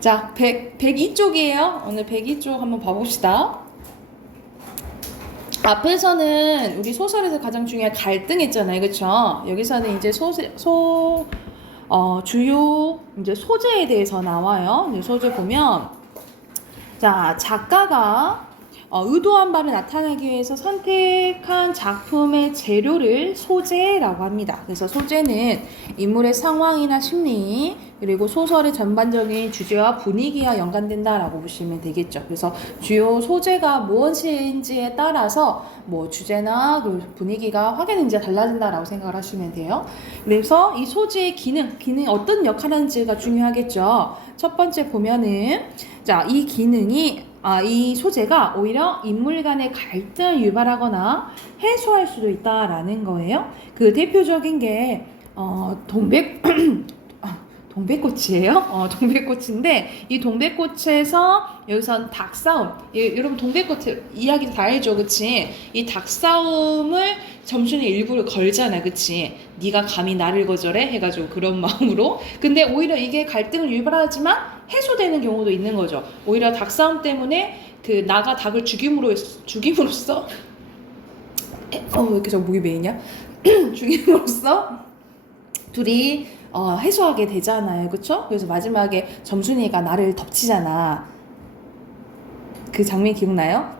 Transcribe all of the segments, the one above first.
자, 102쪽이에요. 오늘 102쪽 한번 봐봅시다. 앞에서는 우리 소설에서 가장 중요한 갈등 있잖아요. 그쵸? 여기서는 이제 주요 이제 소재에 대해서 나와요. 이제 소재 보면, 자, 작가가 의도한 바를 나타내기 위해서 선택한 작품의 재료를 소재라고 합니다. 그래서 소재는 인물의 상황이나 심리, 그리고 소설의 전반적인 주제와 분위기와 연관된다라고 보시면 되겠죠. 그래서 주요 소재가 무엇인지에 따라서 뭐 주제나 그 분위기가 확연히 달라진다라고 생각을 하시면 돼요. 그래서 이 소재의 기능이 어떤 역할을 하는지가 중요하겠죠. 첫 번째 보면은, 자, 이 소재가 오히려 인물 간의 갈등을 유발하거나 해소할 수도 있다라는 거예요. 그 대표적인 게 동백꽃이에요. 동백꽃인데 이 동백꽃에서 여기선 닭싸움. 여러분 동백꽃 이야기 다 알죠, 그치? 이 닭싸움을 점순이 일부러 걸잖아, 그치? 네가 감히 나를 거절해? 해가지고 그런 마음으로. 근데 오히려 이게 갈등을 유발하지만 해소되는 경우도 있는 거죠. 오히려 닭싸움 때문에 그 나가 닭을 죽임으로써 왜 이렇게 저 목이 메이냐? 죽임으로써 둘이 해소하게 되잖아요. 그쵸? 그래서 마지막에 점순이가 나를 덮치잖아. 그 장면 기억나요?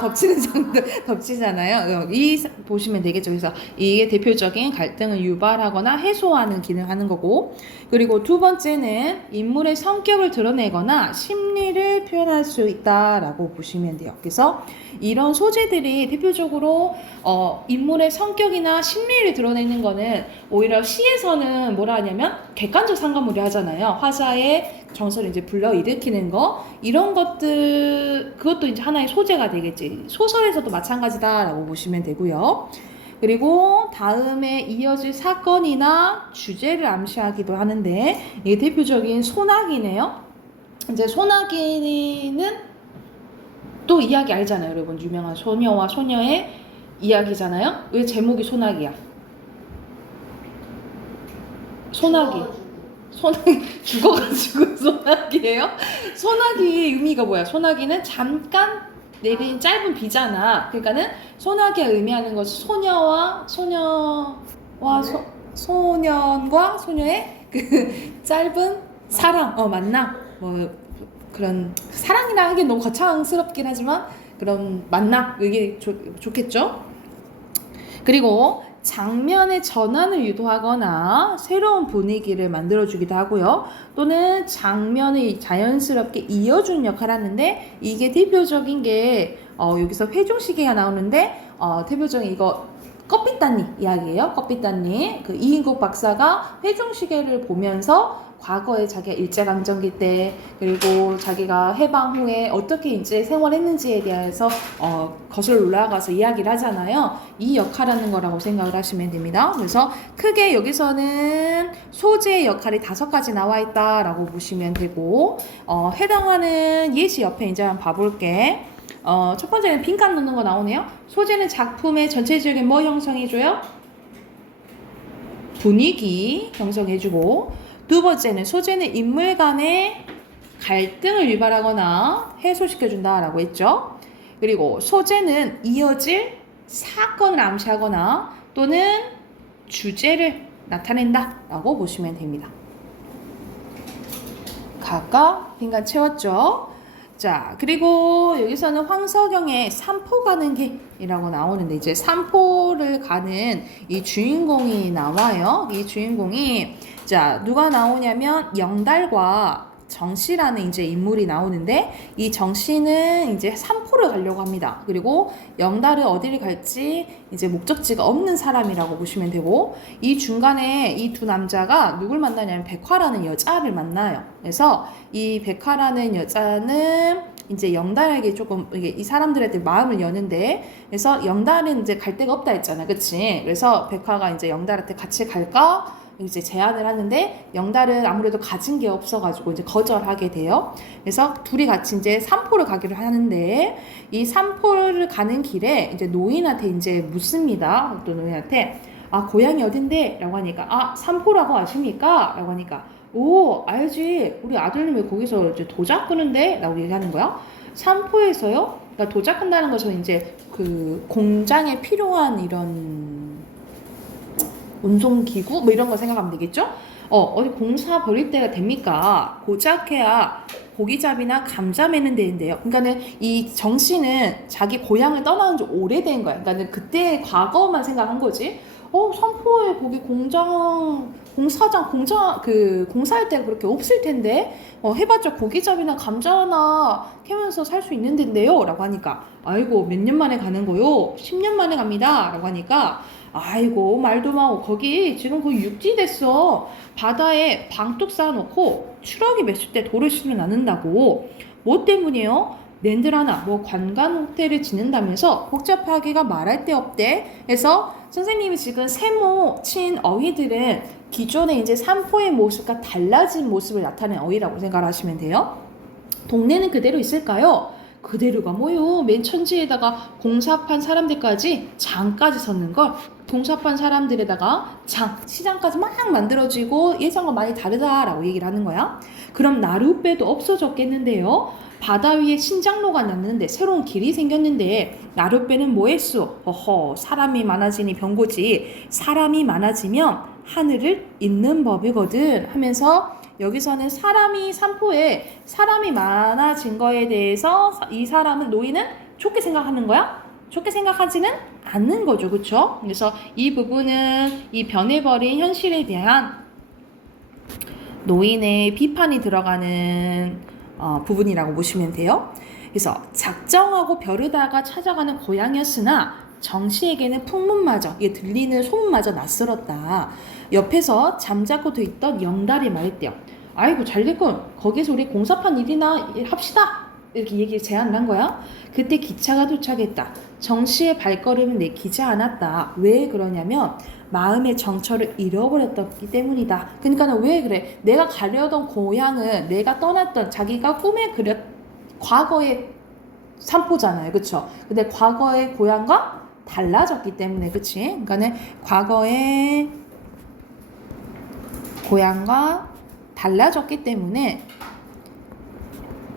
덮치는 장면, 덮치잖아요. 보시면 되겠죠. 그래서 이게 대표적인 갈등을 유발하거나 해소하는 기능을 하는 거고. 그리고 두 번째는 인물의 성격을 드러내거나 심리를 표현할 수 있다라고 보시면 돼요. 그래서 이런 소재들이 대표적으로 인물의 성격이나 심리를 드러내는 거는 오히려 시에서는 뭐라 하냐면 객관적 상관물이 하잖아요. 화자의 정서를 이제 불러일으키는 거, 이런 것들, 그것도 이제 하나의 소재가 되겠지. 소설에서도 마찬가지다라고 보시면 되고요. 그리고 다음에 이어질 사건이나 주제를 암시하기도 하는데, 이게 대표적인 소나기네요. 이제 소나기는 또 이야기 알잖아요, 여러분. 유명한 소녀와 소녀의 이야기잖아요. 왜 제목이 소나기야? 소나기 죽어가지고 소나기예요? 소나기의 의미가 뭐야? 소나기는 잠깐 내린 짧은 비잖아. 그러니까는 소나기가 의미하는 것이 소년과 소녀의 그 짧은 사랑, 만남, 뭐 그런 사랑이라 하기엔 너무 거창스럽긴 하지만 그런 만남, 이게 좋겠죠? 그리고 장면의 전환을 유도하거나 새로운 분위기를 만들어주기도 하고요. 또는 장면을 자연스럽게 이어주는 역할을 하는데, 이게 대표적인 게 여기서 회중시계가 나오는데 대표적인 이거 껍빗단니 이야기예요. 껍빗단니. 그 이인국 박사가 회중시계를 보면서 과거에 자기가 일제강점기 때, 그리고 자기가 해방 후에 어떻게 이제 생활했는지에 대해서 거슬러 올라가서 이야기를 하잖아요. 이 역할하는 거라고 생각을 하시면 됩니다. 그래서 크게 여기서는 소재의 역할이 5가지 나와 있다라고 보시면 되고, 해당하는 예시 옆에 이제 한번 봐볼게. 첫 번째는 빈칸 넣는 거 나오네요. 소재는 작품의 전체적인 뭐 형성해줘요? 분위기 형성해주고, 두 번째는 소재는 인물 간의 갈등을 유발하거나 해소시켜준다라고 했죠. 그리고 소재는 이어질 사건을 암시하거나 또는 주제를 나타낸다라고 보시면 됩니다. 각각 빈칸 채웠죠. 자, 그리고 여기서는 황석영의 산포 가는 길이라고 나오는데, 이제 산포를 가는 이 주인공이 나와요. 이 주인공이, 자, 누가 나오냐면 영달과 정씨라는 이제 인물이 나오는데, 이 정씨는 이제 산포를 가려고 합니다. 그리고 영달은 어디를 갈지 이제 목적지가 없는 사람이라고 보시면 되고, 이 중간에 이 두 남자가 누굴 만나냐면 백화라는 여자를 만나요. 그래서 이 백화라는 여자는 이제 영달에게 조금 이 사람들한테 마음을 여는데, 그래서 영달은 이제 갈 데가 없다 했잖아, 그치? 그래서 백화가 이제 영달한테 같이 갈까? 이제 제안을 하는데, 영달은 아무래도 가진 게 없어가지고 이제 거절하게 돼요. 그래서 둘이 같이 이제 산포를 가기로 하는데, 이 산포를 가는 길에 이제 노인한테 이제 묻습니다. 또 노인한테, 고향이 어딘데? 라고 하니까, 산포라고 아십니까? 라고 하니까, 오, 알지. 우리 아들님이 거기서 이제 도자 끄는데? 라고 얘기하는 거야. 삼포에서요? 그러니까 도자 끈다는 것은 이제 그 공장에 필요한 이런 운송기구? 뭐 이런 거 생각하면 되겠죠? 어디 공사 벌일 때가 됩니까? 고작 해야 고기잡이나 감자 매는 데인데요. 그러니까는 이 정 씨는 자기 고향을 떠나온 지 오래된 거야. 그러니까는 그때의 과거만 생각한 거지. 삼포에 거기 공사할 때가 그렇게 없을 텐데, 해봤자 고기잡이나 감자나 캐면서 살 수 있는 데인데요. 라고 하니까, 아이고, 몇 년 만에 가는 거요? 10년 만에 갑니다. 라고 하니까, 아이고, 말도 마고, 거기 지금 거의 육지 됐어. 바다에 방뚝 쌓아놓고 추락이 맺을 때 돌을 실으면 않는다고. 뭐 때문이에요? 낸들 하나 뭐 관광 호텔을 짓는다면서 복잡하기가 말할 데 없대. 그래서 선생님이 지금 세모 친 어휘들은 기존의 이제 삼포의 모습과 달라진 모습을 나타낸 어휘라고 생각하시면 돼요. 동네는 그대로 있을까요? 그대로가 뭐요? 맨 천지에다가 공사판 사람들까지 장까지 섰는 걸, 공사판 사람들에다가 시장까지 막 만들어지고 예전과 많이 다르다라고 얘기를 하는 거야. 그럼 나룻배도 없어졌겠는데요? 바다 위에 신장로가 났는데 새로운 길이 생겼는데 나룻배는 뭐 했소? 사람이 많아지니 병고지. 사람이 많아지면 하늘을 잇는 법이거든 하면서 여기서는 삼포에 사람이 많아진 거에 대해서 이 사람은 노인은 좋게 생각하는 거야? 좋게 생각하지는 않는 거죠. 그쵸? 그래서 이 부분은 이 변해버린 현실에 대한 노인의 비판이 들어가는 부분이라고 보시면 돼요. 그래서 작정하고 벼르다가 찾아가는 고향이었으나 정씨에게는 풍문마저, 들리는 소문마저 낯설었다. 옆에서 잠자코 돼 있던 영달이 말했대요. 아이고 잘됐군. 거기서 우리 공사판 일이나 합시다. 이렇게 얘기를 제안을 한 거야. 그때 기차가 도착했다. 정씨의 발걸음은 내키지 않았다. 왜 그러냐면 마음의 정처를 잃어버렸기 때문이다. 그러니까는 왜 그래? 내가 가려던 고향은 내가 떠났던 자기가 꿈에 그렸 과거의 삼포잖아요. 그쵸? 근데 과거의 고향과 달라졌기 때문에, 그치? 그러니까는 과거의 고향과 달라졌기 때문에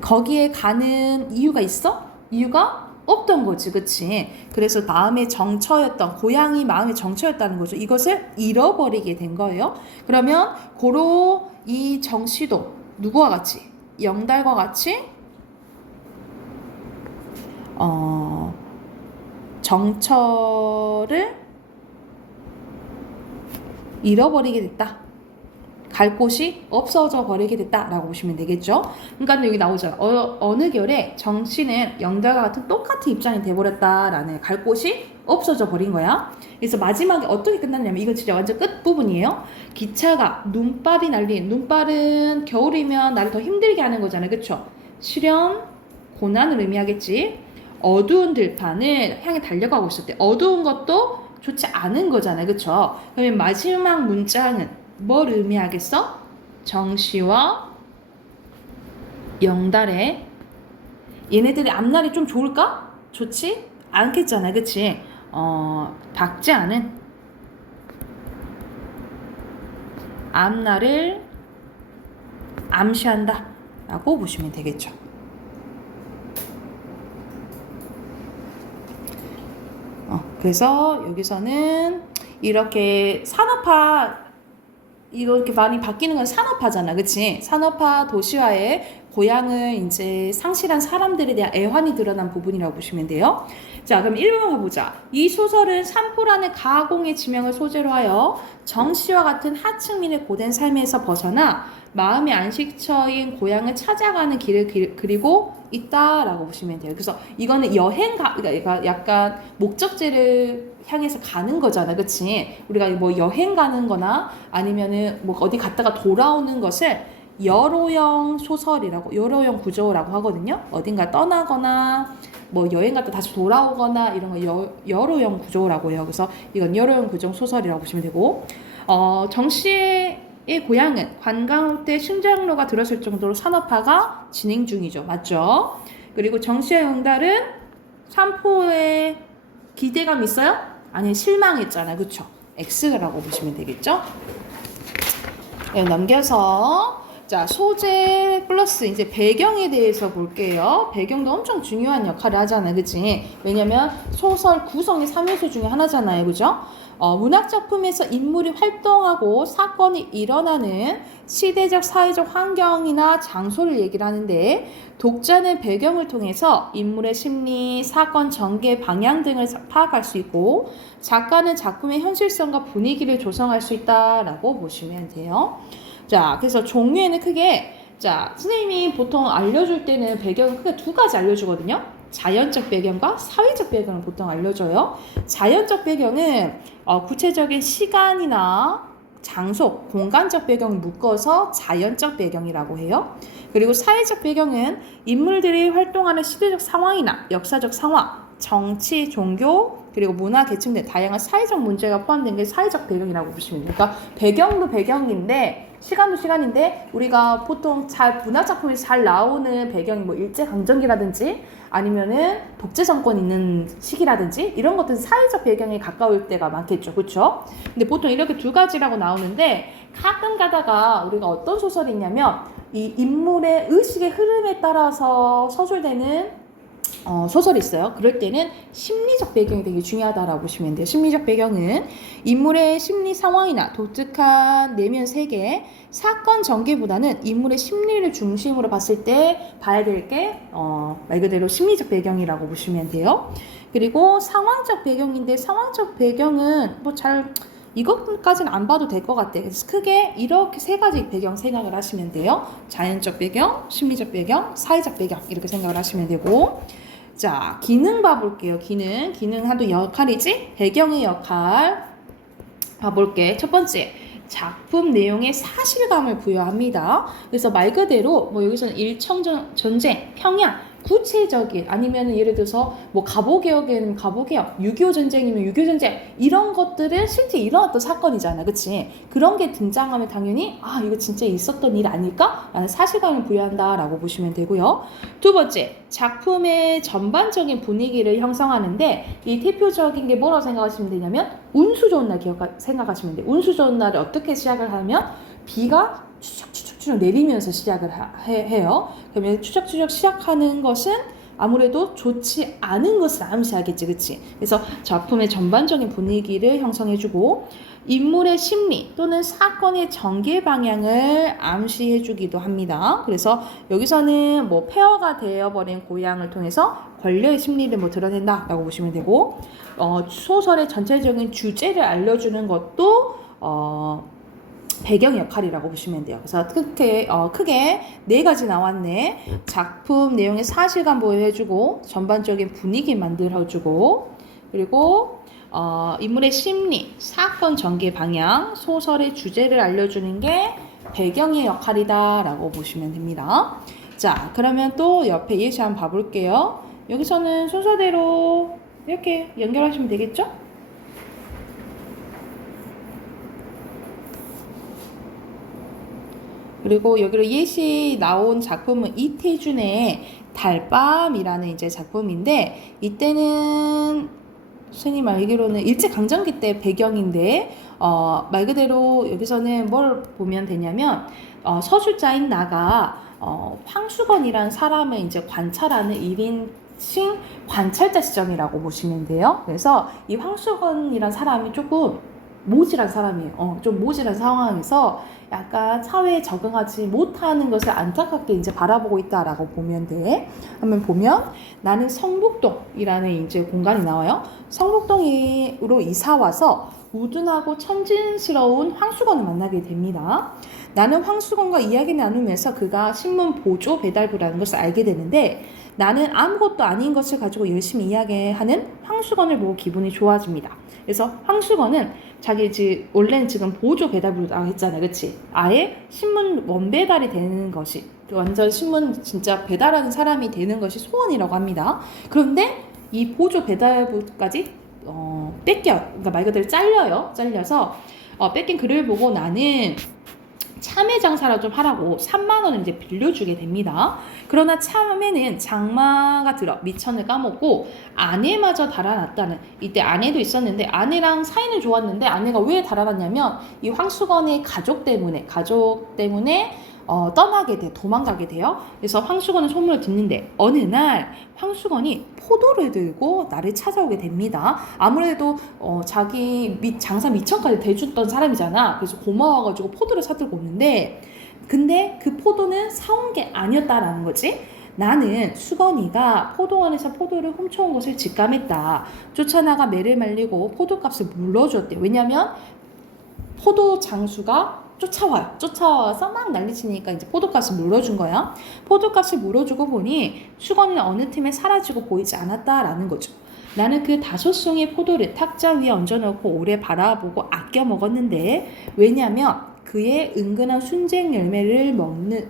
거기에 가는 이유가 있어? 이유가 없던 거지, 그치? 그래서 마음의 정처였던, 고향이 마음의 정처였다는 거죠. 이것을 잃어버리게 된 거예요. 그러면 고로 이 정씨도 누구와 같이? 영달과 같이 정처를 잃어버리게 됐다. 갈 곳이 없어져 버리게 됐다라고 보시면 되겠죠. 그러니까 여기 나오죠. 어느 결에 정씨는 영달과 같은 똑같은 입장이 돼버렸다라는, 갈 곳이 없어져 버린 거야. 그래서 마지막에 어떻게 끝났냐면, 이거 진짜 완전 끝 부분이에요. 기차가 눈발이 날린, 눈발은 겨울이면 나를 더 힘들게 하는 거잖아요. 그쵸? 시련, 고난을 의미하겠지. 어두운 들판을 향해 달려가고 있을 때, 어두운 것도 좋지 않은 거잖아요. 그쵸? 그러면 마지막 문장은 뭘 의미하겠어? 정씨와 영달의, 얘네들의 앞날이 좀 좋을까? 좋지 않겠잖아. 그치? 밝지 않은 앞날을 암시한다 라고 보시면 되겠죠. 그래서 여기서는 이렇게 산업화, 이렇게 많이 바뀌는 건 산업화잖아. 그치? 산업화 도시화의 고향을 이제 상실한 사람들에 대한 애환이 드러난 부분이라고 보시면 돼요. 자, 그럼 1번 가보자. 이 소설은 삼포라는 가공의 지명을 소재로 하여 정씨와 같은 하층민의 고된 삶에서 벗어나 마음의 안식처인 고향을 찾아가는 길을 그리고 있다라고 보시면 돼요. 그래서 이거는 그러니까 약간 목적지를 향해서 가는 거잖아. 그치? 우리가 뭐 여행 가는 거나 아니면은 뭐 어디 갔다가 돌아오는 것을 여로형 소설이라고, 여로형 구조라고 하거든요. 어딘가 떠나거나 뭐 여행 갔다 다시 돌아오거나 이런 거 여로형 구조라고 해요. 그래서 이건 여로형 구조 소설이라고 보시면 되고, 정씨의 고향은 관광호텔 신장로가 들었을 정도로 산업화가 진행 중이죠. 맞죠? 그리고 정씨의 영달은 삼포에 기대감 있어요? 아니, 실망했잖아요. 그쵸? X라고 보시면 되겠죠? 네, 넘겨서 자, 소재 플러스 이제 배경에 대해서 볼게요. 배경도 엄청 중요한 역할을 하잖아요. 그치? 왜냐면 소설 구성의 3요소 중에 하나잖아요. 그죠? 문학 작품에서 인물이 활동하고 사건이 일어나는 시대적, 사회적 환경이나 장소를 얘기를 하는데 독자는 배경을 통해서 인물의 심리, 사건 전개 방향 등을 파악할 수 있고 작가는 작품의 현실성과 분위기를 조성할 수 있다라고 보시면 돼요. 자, 그래서 종류에는 크게 자, 선생님이 보통 알려줄 때는 배경을 크게 두 가지 알려주거든요. 자연적 배경과 사회적 배경을 보통 알려줘요. 자연적 배경은 구체적인 시간이나 장소, 공간적 배경을 묶어서 자연적 배경이라고 해요. 그리고 사회적 배경은 인물들이 활동하는 시대적 상황이나 역사적 상황, 정치, 종교, 그리고 문화, 계층 등 다양한 사회적 문제가 포함된 게 사회적 배경이라고 보시면 돼요. 그러니까 배경도 배경인데 시간도 시간인데 우리가 보통 잘 문화 작품에서 잘 나오는 배경이 뭐 일제강점기라든지 아니면은 독재 정권 있는 시기라든지 이런 것들은 사회적 배경에 가까울 때가 많겠죠. 그렇죠? 근데 보통 이렇게 두 가지라고 나오는데 가끔 가다가 우리가 어떤 소설이 있냐면 이 인물의 의식의 흐름에 따라서 서술되는 소설이 있어요. 그럴 때는 심리적 배경이 되게 중요하다라고 보시면 돼요. 심리적 배경은 인물의 심리 상황이나 독특한 내면 세계, 사건 전개보다는 인물의 심리를 중심으로 봤을 때 봐야 될 게 말 그대로 심리적 배경이라고 보시면 돼요. 그리고 상황적 배경인데 상황적 배경은 뭐 잘 이것까지는 안 봐도 될 것 같아요. 그래서 크게 이렇게 세 가지 배경 생각을 하시면 돼요. 자연적 배경, 심리적 배경, 사회적 배경 이렇게 생각을 하시면 되고 자, 기능 봐볼게요. 기능하도 역할이지? 배경의 역할 봐볼게. 첫 번째, 작품 내용에 사실감을 부여합니다. 그래서 말 그대로 뭐 여기서는 전쟁, 평양, 구체적인 아니면 예를 들어서 뭐 갑오개혁에는 갑오개혁, 6.25 전쟁이면 6.25 전쟁 이런 것들은 실제 일어났던 사건이잖아, 그치? 그런 게 등장하면 당연히 아 이거 진짜 있었던 일 아닐까? 라는 사실감을 부여한다라고 보시면 되고요. 두 번째, 작품의 전반적인 분위기를 형성하는데 이 대표적인 게 뭐라고 생각하시면 되냐면 운수 좋은 날 생각하시면 돼요. 운수 좋은 날을 어떻게 시작을 하면 비가 추적추적 내리면서 시작을 해요. 그러면 추적추적 시작하는 것은 아무래도 좋지 않은 것을 암시하겠지, 그치? 그래서 작품의 전반적인 분위기를 형성해주고 인물의 심리 또는 사건의 전개 방향을 암시해주기도 합니다. 그래서 여기서는 뭐 폐허가 되어버린 고향을 통해서 권력의 심리를 뭐 드러낸다라고 보시면 되고 소설의 전체적인 주제를 알려주는 것도 배경 역할이라고 보시면 돼요. 그래서 크게 네 가지 나왔네. 작품 내용의 사실감 보여주고 전반적인 분위기 만들어주고 그리고 인물의 심리, 사건 전개 방향, 소설의 주제를 알려주는 게 배경의 역할이다라고 보시면 됩니다. 자, 그러면 또 옆에 예시 한번 봐볼게요. 여기서는 순서대로 이렇게 연결하시면 되겠죠? 그리고 여기로 예시 나온 작품은 이태준의 달밤이라는 이제 작품인데 이때는 선생님 알기로는 일제강점기 때 배경인데 말 그대로 여기서는 뭘 보면 되냐면 서술자인 나가 황수건이라는 사람을 이제 관찰하는 1인칭 관찰자 시점이라고 보시면 돼요. 그래서 이 황수건이라는 사람이 조금 모질한 사람이에요. 좀 모질한 상황에서 약간 사회에 적응하지 못하는 것을 안타깝게 이제 바라보고 있다라고 보면 돼. 한번 보면 나는 성북동이라는 이제 공간이 나와요. 성북동으로 이사 와서 우둔하고 천진스러운 황수건을 만나게 됩니다. 나는 황수건과 이야기 나누면서 그가 신문 보조 배달부라는 것을 알게 되는데 나는 아무것도 아닌 것을 가지고 열심히 이야기하는 황수건을 보고 기분이 좋아집니다. 그래서 황수건은 원래는 지금 보조 배달부라고 했잖아요. 그치? 아예 신문 원배달이 되는 것이 완전 신문 진짜 배달하는 사람이 되는 것이 소원이라고 합니다. 그런데 이 보조 배달부까지 그러니까 말 그대로 잘려서 뺏긴 글을 보고 나는 참외 장사를 좀 하라고 3만 원을 이제 빌려주게 됩니다. 그러나 참외는 장마가 들어 미천을 까먹고 아내마저 달아났다는, 이때 아내도 있었는데 아내랑 사이는 좋았는데 아내가 왜 달아났냐면 이 황수건의 가족 때문에 떠나게 돼, 도망가게 돼요. 그래서 황수건은 소문을 듣는데 어느 날 황수건이 포도를 들고 나를 찾아오게 됩니다. 아무래도 자기 장사 미천까지 대줬던 사람이잖아. 그래서 고마워가지고 포도를 사들고 오는데, 근데 그 포도는 사온 게 아니었다라는 거지. 나는 수건이가 포도원에서 포도를 훔쳐온 것을 직감했다. 쫓아나가 매를 말리고 포도값을 물어줬대. 왜냐면 포도 장수가 쫓아와서 막 난리치니까 이제 포도값을 물어준 거야. 포도값을 물어주고 보니 수건은 어느 틈에 사라지고 보이지 않았다라는 거죠. 나는 그 5송이 포도를 탁자 위에 얹어놓고 오래 바라보고 아껴 먹었는데, 왜냐면 그의 은근한 순쟁 열매를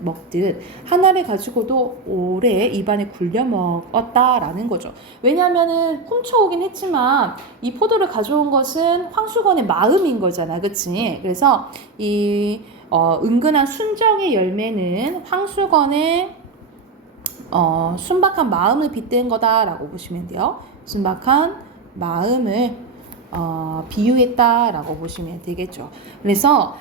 먹듯 하나를 가지고도 오래 입안에 굴려 먹었다라는 거죠. 왜냐면은 훔쳐오긴 했지만 이 포도를 가져온 것은 황수건의 마음인 거잖아, 그치? 그래서 이 은근한 순정의 열매는 황수건의 순박한 마음을 빗댄 거다라고 보시면 돼요. 순박한 마음을 비유했다라고 보시면 되겠죠. 그래서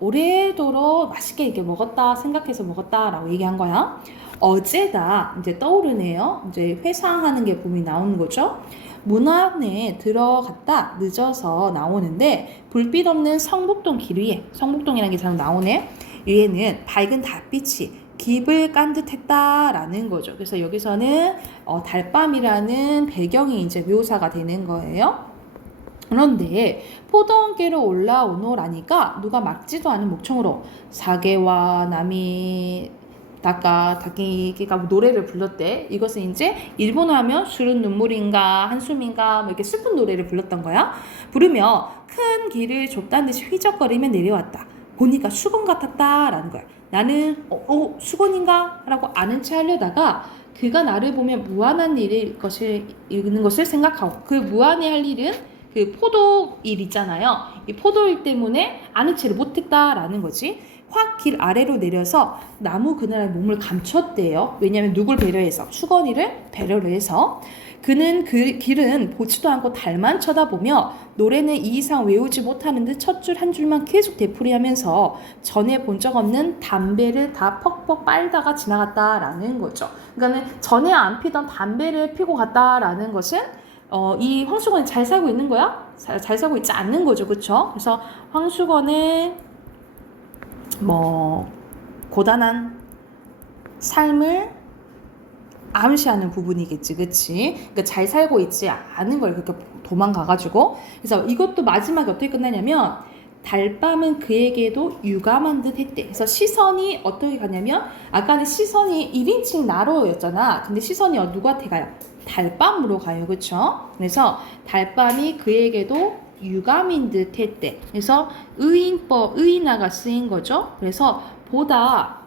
오래도록 맛있게 이렇게 먹었다 생각해서 먹었다라고 얘기한 거야. 어제다 이제 떠오르네요. 이제 회상하는 게 봄이 나오는 거죠. 문 안에 들어갔다 늦어서 나오는데 불빛 없는 성북동 길 위에, 성북동이라는 게 잘 나오네. 위에는 밝은 달빛이 깁을 깐 듯했다라는 거죠. 그래서 여기서는 달밤이라는 배경이 이제 묘사가 되는 거예요. 그런데 포도원께로 올라오노라니까 누가 막지도 않은 목청으로 사계와 남이 다기가 노래를 불렀대. 이것은 이제 일본어 하면 술은 눈물인가 한숨인가 뭐 이렇게 슬픈 노래를 불렀던 거야. 부르며 큰 길을 좁다는 듯이 휘적거리며 내려왔다. 보니까 수건 같았다라는 거야. 나는 수건인가? 라고 아는 체 하려다가 그가 나를 보면 무한한 일일 것을 있는 것을 생각하고, 그 무한해할 일은 그 포도일 있잖아요. 이 포도일 때문에 아는 체를 못했다라는 거지. 확 길 아래로 내려서 나무 그늘에 몸을 감췄대요. 왜냐하면 누굴 배려해서? 수건이를 배려를 해서. 그는 그 길은 보지도 않고 달만 쳐다보며 노래는 이 이상 외우지 못하는 듯 첫 줄 한 줄만 계속 되풀이하면서 전에 본 적 없는 담배를 다 퍽퍽 빨다가 지나갔다라는 거죠. 그러니까 전에 안 피던 담배를 피고 갔다라는 것은 이 황수건이 잘 살고 있는 거야? 잘 살고 있지 않는 거죠. 그렇죠? 그래서 황수건의 고단한 삶을 암시하는 부분이겠지, 그치? 그러니까 잘 살고 있지 않은 걸 그렇게 도망가가지고. 그래서 이것도 마지막에 어떻게 끝나냐면 달밤은 그에게도 유감한 듯 했대. 그래서 시선이 어떻게 가냐면 아까는 시선이 1인칭 나로였잖아. 근데 시선이 누구한테 가요? 달밤으로 가요, 그쵸? 그래서 달밤이 그에게도 유감인 듯 했대. 그래서 의인화가 쓰인 거죠. 그래서 보다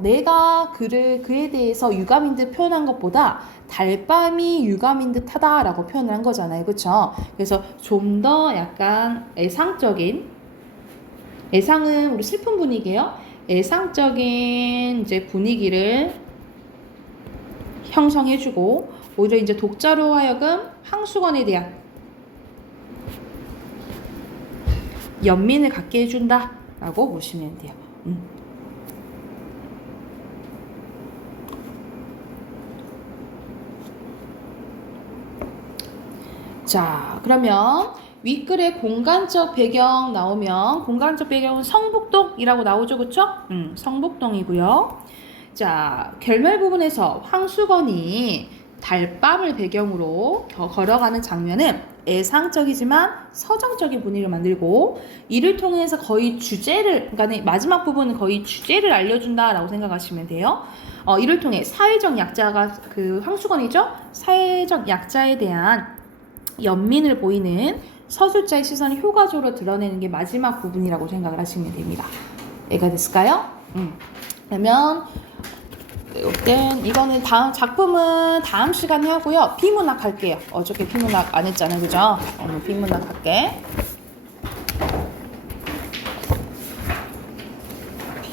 내가 그에 대해서 유감인 듯 표현한 것보다 달밤이 유감인 듯 하다라고 표현을 한 거잖아요. 그쵸? 그래서 좀 더 약간 애상은 우리 슬픈 분위기예요. 애상적인 이제 분위기를 형성해주고, 오히려 이제 독자로 하여금 황수건에 대한 연민을 갖게 해준다라고 보시면 돼요. 자, 그러면 윗글에 공간적 배경 나오면 공간적 배경은 성북동이라고 나오죠, 그쵸? 성북동이고요. 자, 결말 부분에서 황수건이 달밤을 배경으로 걸어가는 장면은 애상적이지만 서정적인 분위기를 만들고, 이를 통해서 거의 주제를, 그러니까 마지막 부분은 거의 주제를 알려준다라고 생각하시면 돼요. 이를 통해 사회적 약자가 그 황수건이죠? 사회적 약자에 대한 연민을 보이는 서술자의 시선을 효과적으로 드러내는 게 마지막 부분이라고 생각을 하시면 됩니다. 이해가 됐을까요? 그러면 이거는 작품은 다음 시간에 하고요. 비문학 할게요. 어저께 비문학 안 했잖아요, 그죠? 오늘 비문학 할게.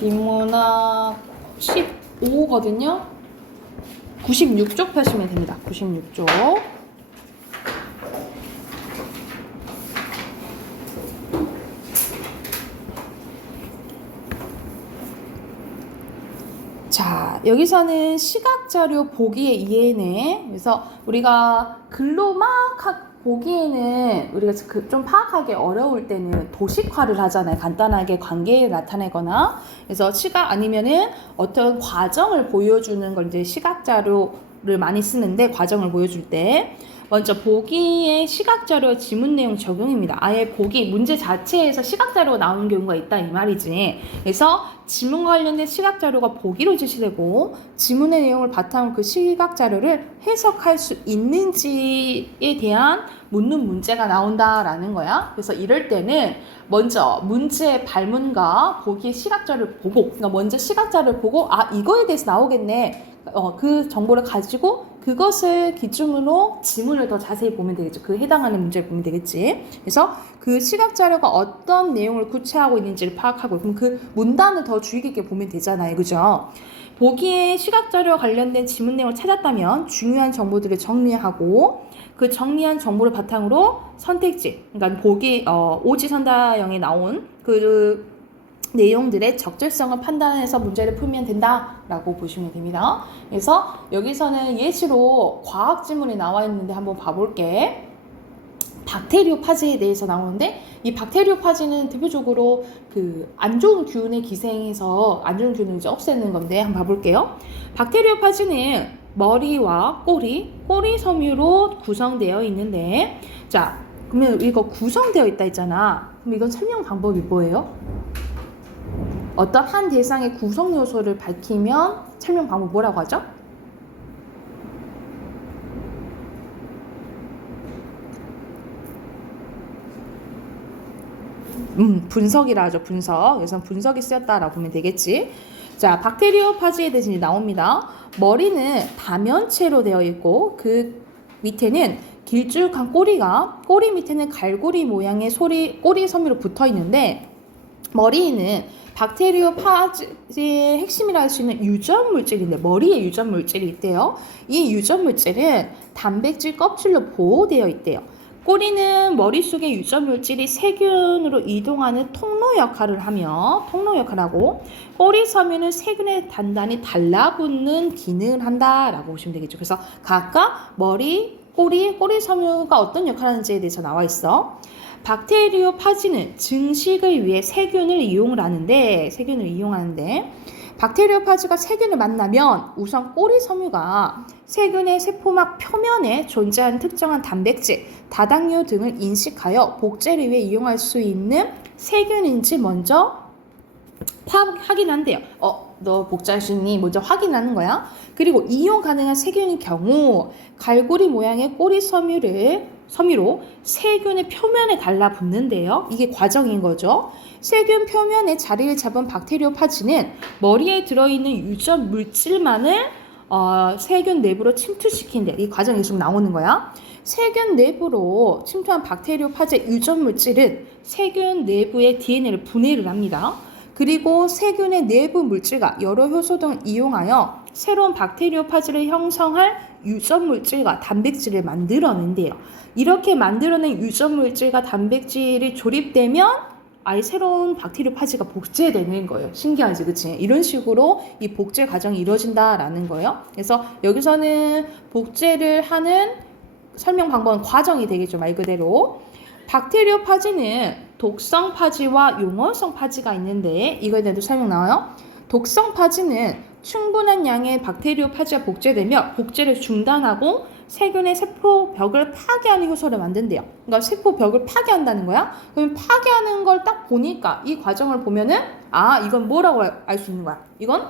비문학 15거든요. 96쪽 펴시면 됩니다. 96쪽. 자, 여기서는 시각자료 보기의 이해네. 그래서 우리가 글로 막 보기에는 우리가 좀 파악하기 어려울 때는 도식화를 하잖아요. 간단하게 관계를 나타내거나. 그래서 시각 아니면은 어떤 과정을 보여주는 걸 이제 시각자료를 많이 쓰는데, 과정을 보여줄 때. 먼저 보기의 시각자료 지문 내용 적용입니다. 아예 보기 문제 자체에서 시각자료가 나오는 경우가 있다 이 말이지. 그래서 지문과 관련된 시각자료가 보기로 제시되고 지문의 내용을 바탕으로 그 시각자료를 해석할 수 있는지에 대한 묻는 문제가 나온다라는 거야. 그래서 이럴 때는 먼저 문제의 발문과 보기의 시각자료를 보고, 그러니까 먼저 시각자료를 보고 이거에 대해서 나오겠네. 그 정보를 가지고 그것을 기준으로 지문을 더 자세히 보면 되겠죠. 그 해당하는 문제를 보면 되겠지. 그래서 그 시각 자료가 어떤 내용을 구체하고 있는지를 파악하고, 그럼 그 문단을 더 주의 깊게 보면 되잖아요. 그죠? 보기에 시각 자료와 관련된 지문 내용을 찾았다면 중요한 정보들을 정리하고 그 정리한 정보를 바탕으로 선택지, 그러니까 보기 오지선다형에 나온 그 내용들의 적절성을 판단해서 문제를 풀면 된다라고 보시면 됩니다. 그래서 여기서는 예시로 과학 지문이 나와 있는데 한번 봐볼게. 박테리오 파지에 대해서 나오는데, 이 박테리오 파지는 대표적으로 그 안 좋은 균에 기생해서 안 좋은 균을 이제 없애는 건데 한번 봐볼게요. 박테리오 파지는 머리와 꼬리 섬유로 구성되어 있는데, 자, 그러면 이거 구성되어 있다 했잖아. 그럼 이건 설명 방법이 뭐예요? 어떤 한 대상의 구성 요소를 밝히면 설명 방법 뭐라고 하죠? 분석이라 하죠. 분석. 그래서 분석이 쓰였다라고 보면 되겠지. 자, 박테리오 파지에 대해서 나옵니다. 머리는 다면체로 되어 있고 그 밑에는 길쭉한 꼬리 밑에는 갈고리 모양의 꼬리 섬유로 붙어 있는데, 머리에는 박테리오 파지의 핵심이라 할 수 있는 유전 물질인데, 머리에 유전 물질이 있대요. 이 유전 물질은 단백질 껍질로 보호되어 있대요. 꼬리는 머릿속의 유전 물질이 세균으로 이동하는 통로 역할을 하고, 꼬리 섬유는 세균에 단단히 달라붙는 기능을 한다라고 보시면 되겠죠. 그래서 각각 머리, 꼬리 섬유가 어떤 역할을 하는지에 대해서 나와 있어. 박테리오 파지는 증식을 위해 세균을 이용하는데 박테리오 파지가 세균을 만나면 우선 꼬리 섬유가 세균의 세포막 표면에 존재하는 특정한 단백질, 다당류 등을 인식하여 복제를 위해 이용할 수 있는 세균인지 먼저 확인한대요. 너 복제할 수 있니? 먼저 확인하는 거야. 그리고 이용 가능한 세균인 경우 갈고리 모양의 꼬리 섬유로 세균의 표면에 달라붙는데요. 이게 과정인 거죠. 세균 표면에 자리를 잡은 박테리오 파지는 머리에 들어있는 유전 물질만을 세균 내부로 침투시킨대. 이 과정이 좀 나오는 거야. 세균 내부로 침투한 박테리오 파지의 유전 물질은 세균 내부의 DNA를 분해를 합니다. 그리고 세균의 내부 물질과 여러 효소 등을 이용하여 새로운 박테리오 파지를 형성할 유전 물질과 단백질을 만들어낸대요. 이렇게 만들어낸 유전 물질과 단백질이 조립되면 아예 새로운 박테리오 파지가 복제되는 거예요. 신기하지, 그치? 이런 식으로 이 복제 과정이 이루어진다라는 거예요. 그래서 여기서는 복제를 하는 설명 방법은 과정이 되겠죠, 말 그대로. 박테리오 파지는 독성 파지와 용원성 파지가 있는데, 이거에 대해서 설명 나와요. 독성 파지는 충분한 양의 박테리오 파지가 복제되며 복제를 중단하고 세균의 세포벽을 파괴하는 효소를 만든대요. 그러니까 세포벽을 파괴한다는 거야. 그럼 파괴하는 걸 딱 보니까 이 과정을 보면은 이건 뭐라고 알 수 있는 거야. 이건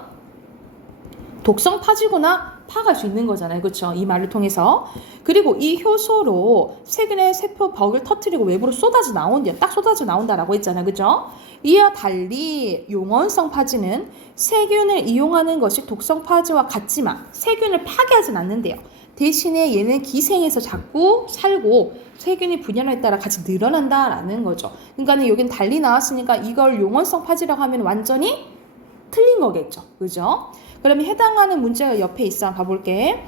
독성 파지구나 파악할 수 있는 거잖아요. 그렇죠? 이 말을 통해서. 그리고 이 효소로 세균의 세포벽을 터뜨리고 외부로 쏟아져 나온대요. 딱 쏟아져 나온다라고 했잖아요. 그렇죠? 이와 달리 용원성 파지는 세균을 이용하는 것이 독성 파지와 같지만 세균을 파괴하진 않는데요. 대신에 얘는 기생해서 자꾸 살고 세균이 분열에 따라 같이 늘어난다라는 거죠. 그러니까 여긴 달리 나왔으니까 이걸 용원성 파지라고 하면 완전히 틀린 거겠죠. 그죠? 그러면 해당하는 문제가 옆에 있어. 한번 봐볼게.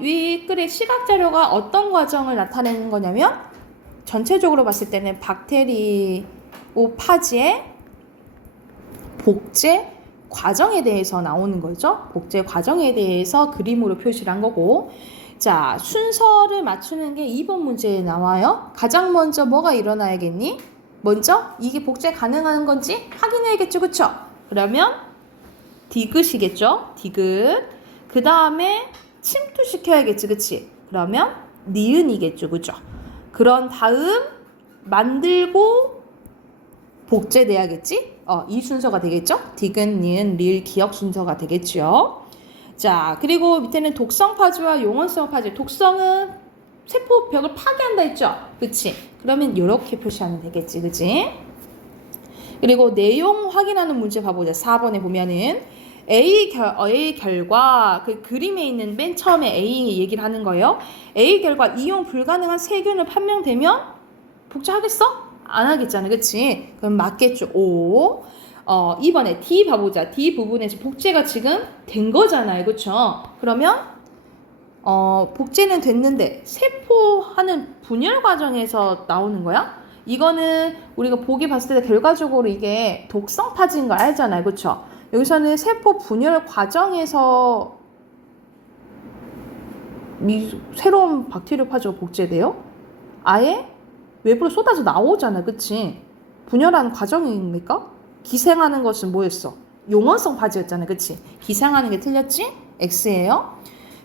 위 글의 시각 자료가 어떤 과정을 나타내는 거냐면 전체적으로 봤을 때는 박테리오파지의 복제 과정에 대해서 나오는 거죠. 복제 과정에 대해서 그림으로 표시를 한 거고, 자, 순서를 맞추는 게 2번 문제에 나와요. 가장 먼저 뭐가 일어나야겠니? 먼저 이게 복제 가능한 건지 확인해야겠죠. 그쵸? 그러면 디귿이겠죠. 디귿. 그 다음에 침투시켜야겠지. 그치? 그러면 니은이겠죠. 그죠? 그런 다음 만들고 복제돼야겠지? 이 순서가 되겠죠? 디귿, 니은, 리을, 기억 순서가 되겠죠. 자, 그리고 밑에는 독성 파지와 용언성 파지. 독성은 세포 벽을 파괴한다 했죠? 그치? 그러면 이렇게 표시하면 되겠지. 그치? 그리고 내용 확인하는 문제 봐보자. 4번에 보면은 A 결과, 그 그림에 있는 맨 처음에 A 얘기를 하는 거예요. A 결과 이용 불가능한 세균을 판명되면 복제하겠어? 안 하겠잖아. 그치? 그럼 맞겠죠. O. 2번에 D 봐보자. D 부분에서 복제가 지금 된 거잖아요. 그쵸? 그러면 복제는 됐는데 세포하는 분열 과정에서 나오는 거야? 이거는 우리가 보기 봤을 때 결과적으로 이게 독성 파지인 거 알잖아요. 그쵸? 여기서는 세포 분열 과정에서 새로운 박테리오 파지가 복제돼요? 아예 외부로 쏟아져 나오잖아. 그치? 분열하는 과정입니까? 기생하는 것은 뭐였어? 용언성 파지였잖아. 그치? 기생하는 게 틀렸지? X예요.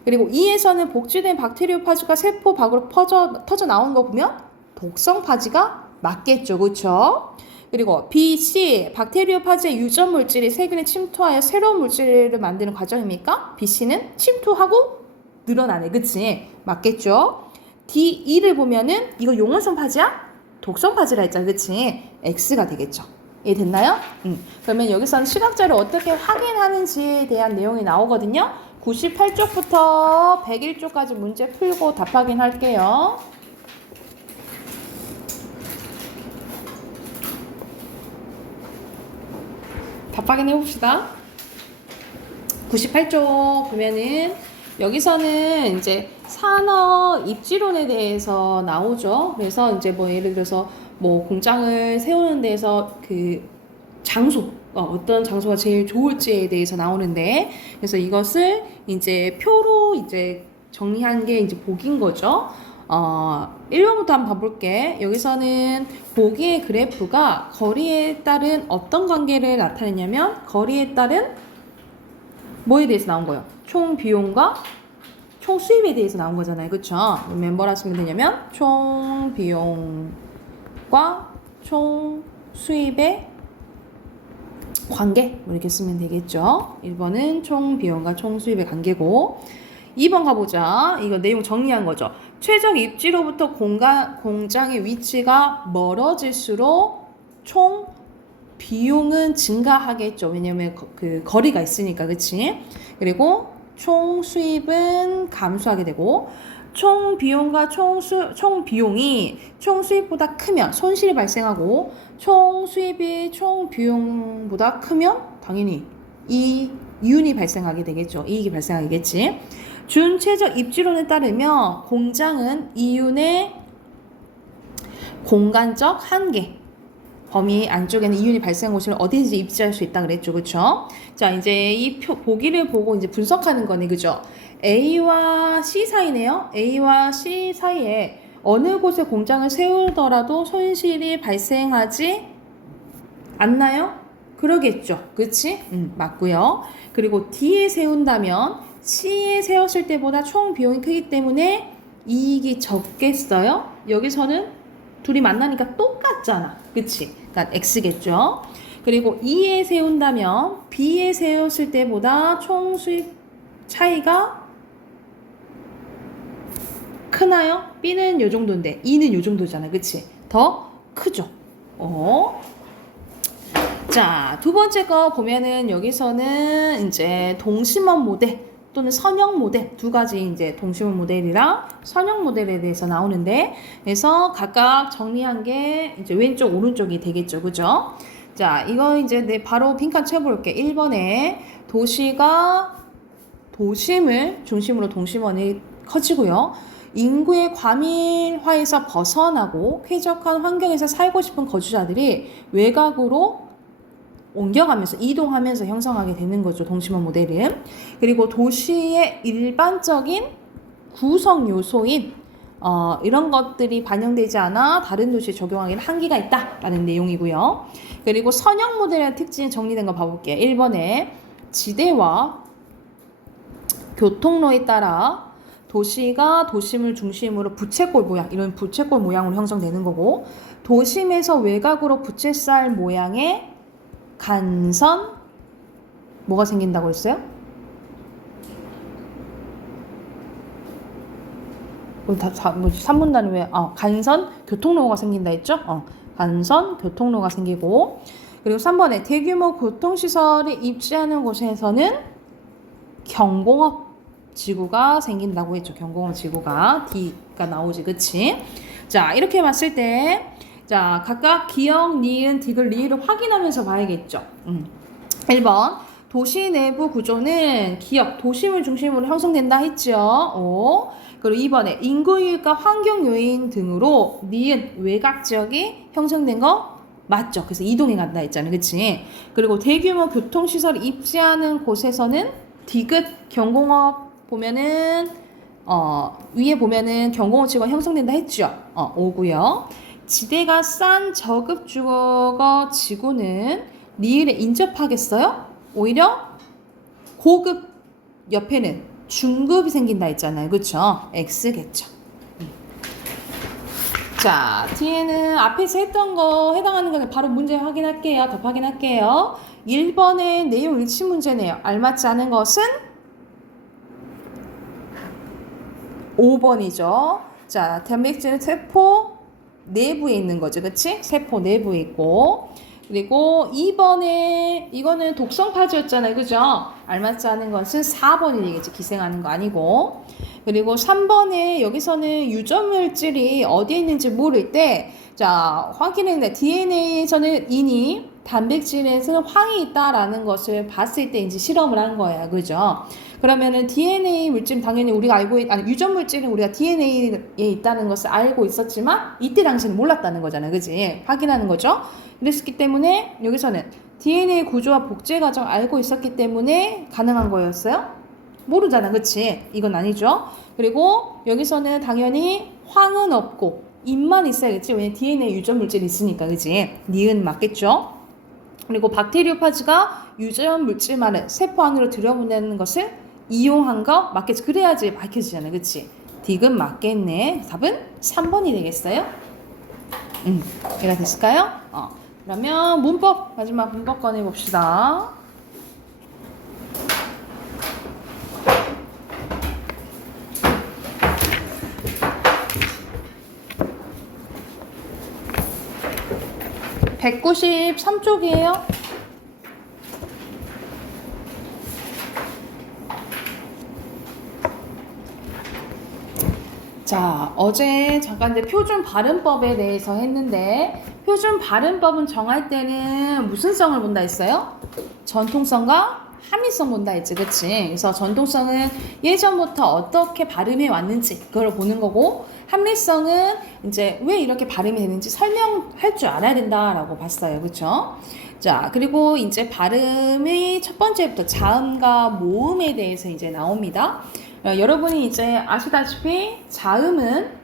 그리고 E에서는 복제된 박테리오 파지가 세포 밖으로 터져 나오는 거 보면 독성 파지가 맞겠죠. 그쵸? 그리고 B, C, 박테리오 파지의 유전 물질이 세균에 침투하여 새로운 물질을 만드는 과정입니까? B, C는 침투하고 늘어나네. 그치? 맞겠죠? D, E를 보면은 이거 용언성 파지야? 독성 파지라 했잖아. 그치? X가 되겠죠. 이해됐나요? 그러면 여기서는 시각자를 어떻게 확인하는지에 대한 내용이 나오거든요. 98쪽부터 101쪽까지 문제 풀고 답 확인할게요. 답 확인해 봅시다. 98쪽 보면은 여기서는 이제 산업 입지론에 대해서 나오죠. 그래서 이제 뭐 예를 들어서 뭐 공장을 세우는 데서 그 장소, 어떤 장소가 제일 좋을지에 대해서 나오는데, 그래서 이것을 이제 표로 이제 정리한 게 이제 복인 거죠. 1번부터 한번 봐볼게. 여기서는 보기의 그래프가 거리에 따른 어떤 관계를 나타내냐면, 거리에 따른 뭐에 대해서 나온 거예요? 총 비용과 총 수입에 대해서 나온 거잖아요. 그쵸? 그러면 뭐라 쓰면 되냐면, 총 비용과 총 수입의 관계 이렇게 쓰면 되겠죠. 1번은 총 비용과 총 수입의 관계고, 2번 가보자. 이거 내용 정리한 거죠. 최적 입지로부터 공장의 위치가 멀어질수록 총 비용은 증가하겠죠. 왜냐면 그 거리가 있으니까. 그치? 그리고 총 수입은 감소하게 되고, 총 비용과 총 비용이 총 수입보다 크면 손실이 발생하고, 총 수입이 총 비용보다 크면 당연히 이윤이 발생하게 되겠죠. 이익이 발생하겠지. 준체적 입지론에 따르면 공장은 이윤의 공간적 한계 범위 안쪽에는 이윤이 발생한 곳을 어디든지 입지할 수 있다 그랬죠. 그쵸? 자, 이제 이 보기를 보고 이제 분석하는 거네. 그죠? A와 C 사이네요. A와 C 사이에 어느 곳에 공장을 세우더라도 손실이 발생하지 않나요? 그러겠죠. 그치? 맞고요. 그리고 D에 세운다면 C에 세웠을 때보다 총 비용이 크기 때문에 이익이 적겠어요? 여기서는 둘이 만나니까 똑같잖아. 그치? 그러니까 X겠죠. 그리고 E에 세운다면 B에 세웠을 때보다 총 수입 차이가 크나요? B는 요 정도인데 E는 요 정도잖아. 그치? 더 크죠? 자, 두 번째 거 보면은 여기서는 이제 동심원 모델 또는 선형 모델 두 가지 이제 동심원 모델이랑 선형 모델에 대해서 나오는데, 그래서 각각 정리한 게 이제 왼쪽 오른쪽이 되겠죠. 그죠? 자, 이거 이제 내 바로 빈칸 채워볼게. 1번에 도시가 도심을 중심으로 동심원이 커지고요. 인구의 과밀화에서 벗어나고 쾌적한 환경에서 살고 싶은 거주자들이 외곽으로 옮겨가면서 이동하면서 형성하게 되는 거죠. 동심원 모델은. 그리고 도시의 일반적인 구성 요소인 이런 것들이 반영되지 않아 다른 도시에 적용하기는 한계가 있다라는 내용이고요. 그리고 선형 모델의 특징이 정리된 거 봐볼게요. 1번에 지대와 교통로에 따라 도시가 도심을 중심으로 부채꼴 모양, 이런 부채꼴 모양으로 형성되는 거고, 도심에서 외곽으로 부채살 모양의 간선, 뭐가 생긴다고 했어요? 뭐지? 3분단은 왜? 간선 교통로가 생긴다 했죠? 간선 교통로가 생기고, 그리고 3번에 대규모 교통시설이 입지하는 곳에서는 경공업 지구가 생긴다고 했죠. 경공업 지구가 D가 나오지, 그치? 자, 이렇게 봤을 때, 자, 각각 기역, 니은, 디귿, 리을을 확인하면서 봐야겠죠. 1번 도시 내부 구조는 기역, 도심을 중심으로 형성된다 했죠. 그리고 2번에 인구유입과 환경 요인 등으로 니은, 외곽 지역이 형성된 거 맞죠? 그래서 이동해 간다 했잖아요. 그치? 그리고 대규모 교통시설이 입지하는 곳에서는 디귿, 경공업 보면은 위에 보면은 경공업 지구가 형성된다 했죠. 5고요. 지대가 싼 저급 주거 지구는 리을에 인접하겠어요? 오히려 고급 옆에는 중급이 생긴다 했잖아요. 그쵸? X겠죠. 자, 뒤에는 앞에서 했던 거 해당하는 거는 바로 문제 확인할게요. 답 확인할게요. 1번의 내용 일치 문제네요. 알맞지 않은 것은 5번이죠. 자, 단백질은 세포 내부에 있는 거죠. 그치? 세포 내부에 있고. 그리고 2번에 이거는 독성 파지였잖아요. 그죠? 알맞지 않은 것은 4번이 되겠지. 기생하는 거 아니고. 그리고 3번에 여기서는 유전물질이 어디에 있는지 모를 때, 자, 확인했는데 DNA에서는 인이, 단백질에서는 황이 있다라는 것을 봤을 때 이제 실험을 한 거예요. 그죠? 그러면은 DNA 물질은 당연히 우리가 유전 물질은 우리가 DNA에 있다는 것을 알고 있었지만 이때 당시는 몰랐다는 거잖아요. 그지? 확인하는 거죠. 그랬기 때문에 여기서는 DNA 구조와 복제 과정 알고 있었기 때문에 가능한 거였어요. 모르잖아. 그치? 이건 아니죠. 그리고 여기서는 당연히 황은 없고 인만 있어야겠지. 왜냐면 DNA 유전 물질이 있으니까. 그지? 니은 맞겠죠. 그리고 박테리오파즈가 유전 물질만을 세포 안으로 들여보내는 것을 이용한 거 맞겠지. 그래야지 밝혀지잖아요. 그치? 디귿 맞겠네. 답은 3번이 되겠어요? 이해가 됐을까요? 그러면 문법, 마지막 문법 꺼내봅시다. (193쪽이에요) 자, 어제 잠깐 이제 표준 발음법에 대해서 했는데, 표준 발음법은 정할 때는 무슨 성을 본다 했어요? 전통성과 합리성 본다 했지, 그치? 그래서 전통성은 예전부터 어떻게 발음해 왔는지 그걸 보는 거고, 합리성은 이제 왜 이렇게 발음이 되는지 설명할 줄 알아야 된다라고 봤어요, 그쵸? 자, 그리고 이제 발음의 첫 번째부터 자음과 모음에 대해서 이제 나옵니다. 여러분이 이제 아시다시피 자음은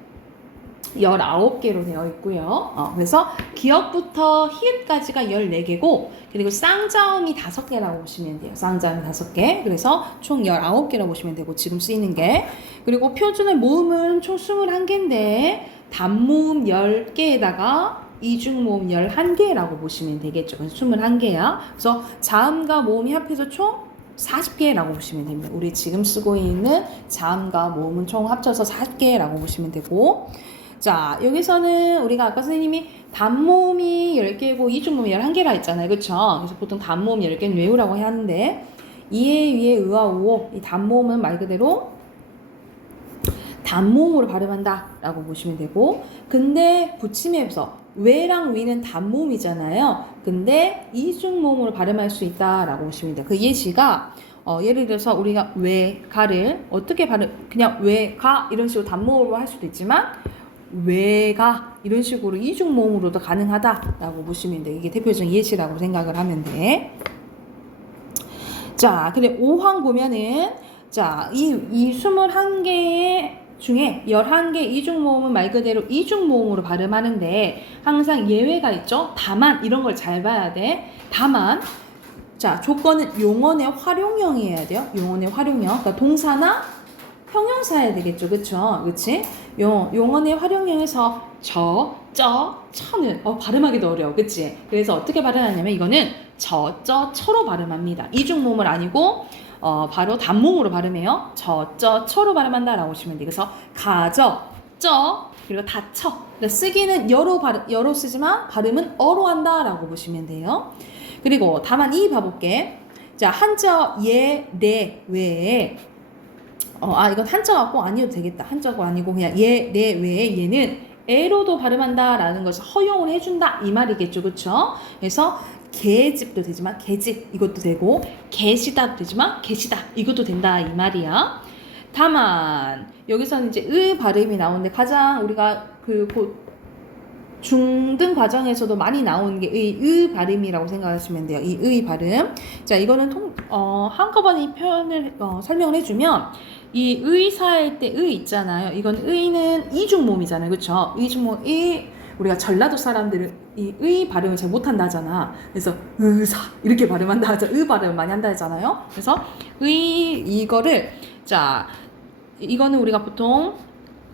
19개로 되어 있고요. 그래서 기역부터 히읗까지가 14개고, 그리고 쌍자음이 5개라고 보시면 돼요. 쌍자음 5개. 그래서 총 19개라고 보시면 되고, 지금 쓰이는 게. 그리고 표준의 모음은 총 21개인데, 단모음 10개에다가 이중모음 11개라고 보시면 되겠죠. 그래서 21개야. 그래서 자음과 모음이 합해서 총 40개라고 보시면 됩니다. 우리 지금 쓰고 있는 자음과 모음은 총 합쳐서 40개라고 보시면 되고, 자, 여기서는 우리가 아까 선생님이 단모음이 10개고 이중모음이 11개라 했잖아요. 그쵸? 그래서 보통 단모음 10개는 외우라고 하는데, 이에, 위에, 의와 우오, 이 단모음은 말 그대로 단모음으로 발음한다 라고 보시면 되고, 근데 붙임에서 왜랑 위는 단모음이잖아요. 근데 이중모음으로 발음할 수 있다라고 보시면 돼요. 그 예시가 예를 들어서 우리가 왜가를 어떻게 그냥 왜가 이런 식으로 단모음으로 할 수도 있지만 왜가 이런 식으로 이중모음으로도 가능하다라고 보시면 돼요. 이게 대표적인 예시라고 생각을 하면 돼. 자, 근데 5항 보면은 자, 이 21개 중에 11개 이중모음은 말 그대로 이중모음으로 발음하는데 항상 예외가 있죠. 다만 이런 걸 잘 봐야 돼. 다만 자, 조건은 용언의 활용형이어야 돼요. 용언의 활용형. 그러니까 동사나 형용사여야 되겠죠. 그쵸? 그치? 용언의 활용형에서 처는 발음하기도 어려워. 그치? 그래서 어떻게 발음하냐면 이거는 처로 발음합니다. 이중모음을 아니고 바로 단모음으로 발음해요. 처로 발음한다라고 보시면 돼요. 그래서 그리고 다쳐. 그러니까 쓰기는 여로 쓰지만 발음은 어로 한다라고 보시면 돼요. 그리고 다만 이 봐볼게. 자, 한자 네 외에 이건 한자가 꼭 아니어도 되겠다. 한자가 아니고 그냥 네 외에 얘는 애로도 발음한다라는 것을 허용을 해준다 이 말이겠죠, 그렇죠? 그래서 계집도 되지만 계집 이것도 되고 계시다도 되지만 계시다 이것도 된다 이 말이야. 다만 여기서는 이제 의 발음이 나오는데 가장 우리가 중등 과정에서도 많이 나오는 게 의 발음이라고 생각하시면 돼요. 이 의 발음. 자, 이거는 한꺼번에 이 표현을 설명을 해주면 이 의사일 때 의 있잖아요. 이건 의는 이중모음이잖아요. 그렇죠? 이중모음 우리가 전라도 사람들은 이 의 발음을 잘 못한다 하잖아. 그래서 의사 이렇게 발음한다 하죠. 의 발음을 많이 한다 하잖아요. 그래서 이거를 자 이거는 우리가 보통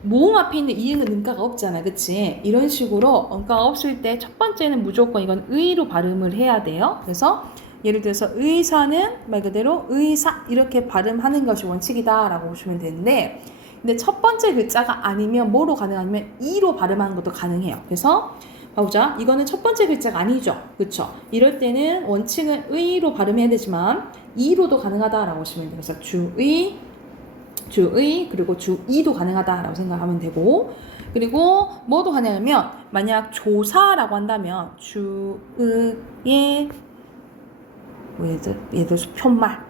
모음 앞에 있는 이응은 음가가 없잖아. 그치? 이런 식으로 음가가 없을 때 첫 번째는 무조건 이건 의로 발음을 해야 돼요. 그래서 예를 들어서 의사는 말 그대로 의사 이렇게 발음하는 것이 원칙이다 라고 보시면 되는데 근데 첫 번째 글자가 아니면 뭐로 가능하냐면 이로 발음하는 것도 가능해요. 그래서 봐보자. 이거는 첫 번째 글자가 아니죠. 그쵸? 이럴 때는 원칙은 의로 발음해야 되지만 이로도 가능하다라고 보시면 돼요. 그래서 주의 그리고 주의도 가능하다라고 생각하면 되고 그리고 뭐도 가능하면 만약 조사라고 한다면 주의의 예를 들어서 표말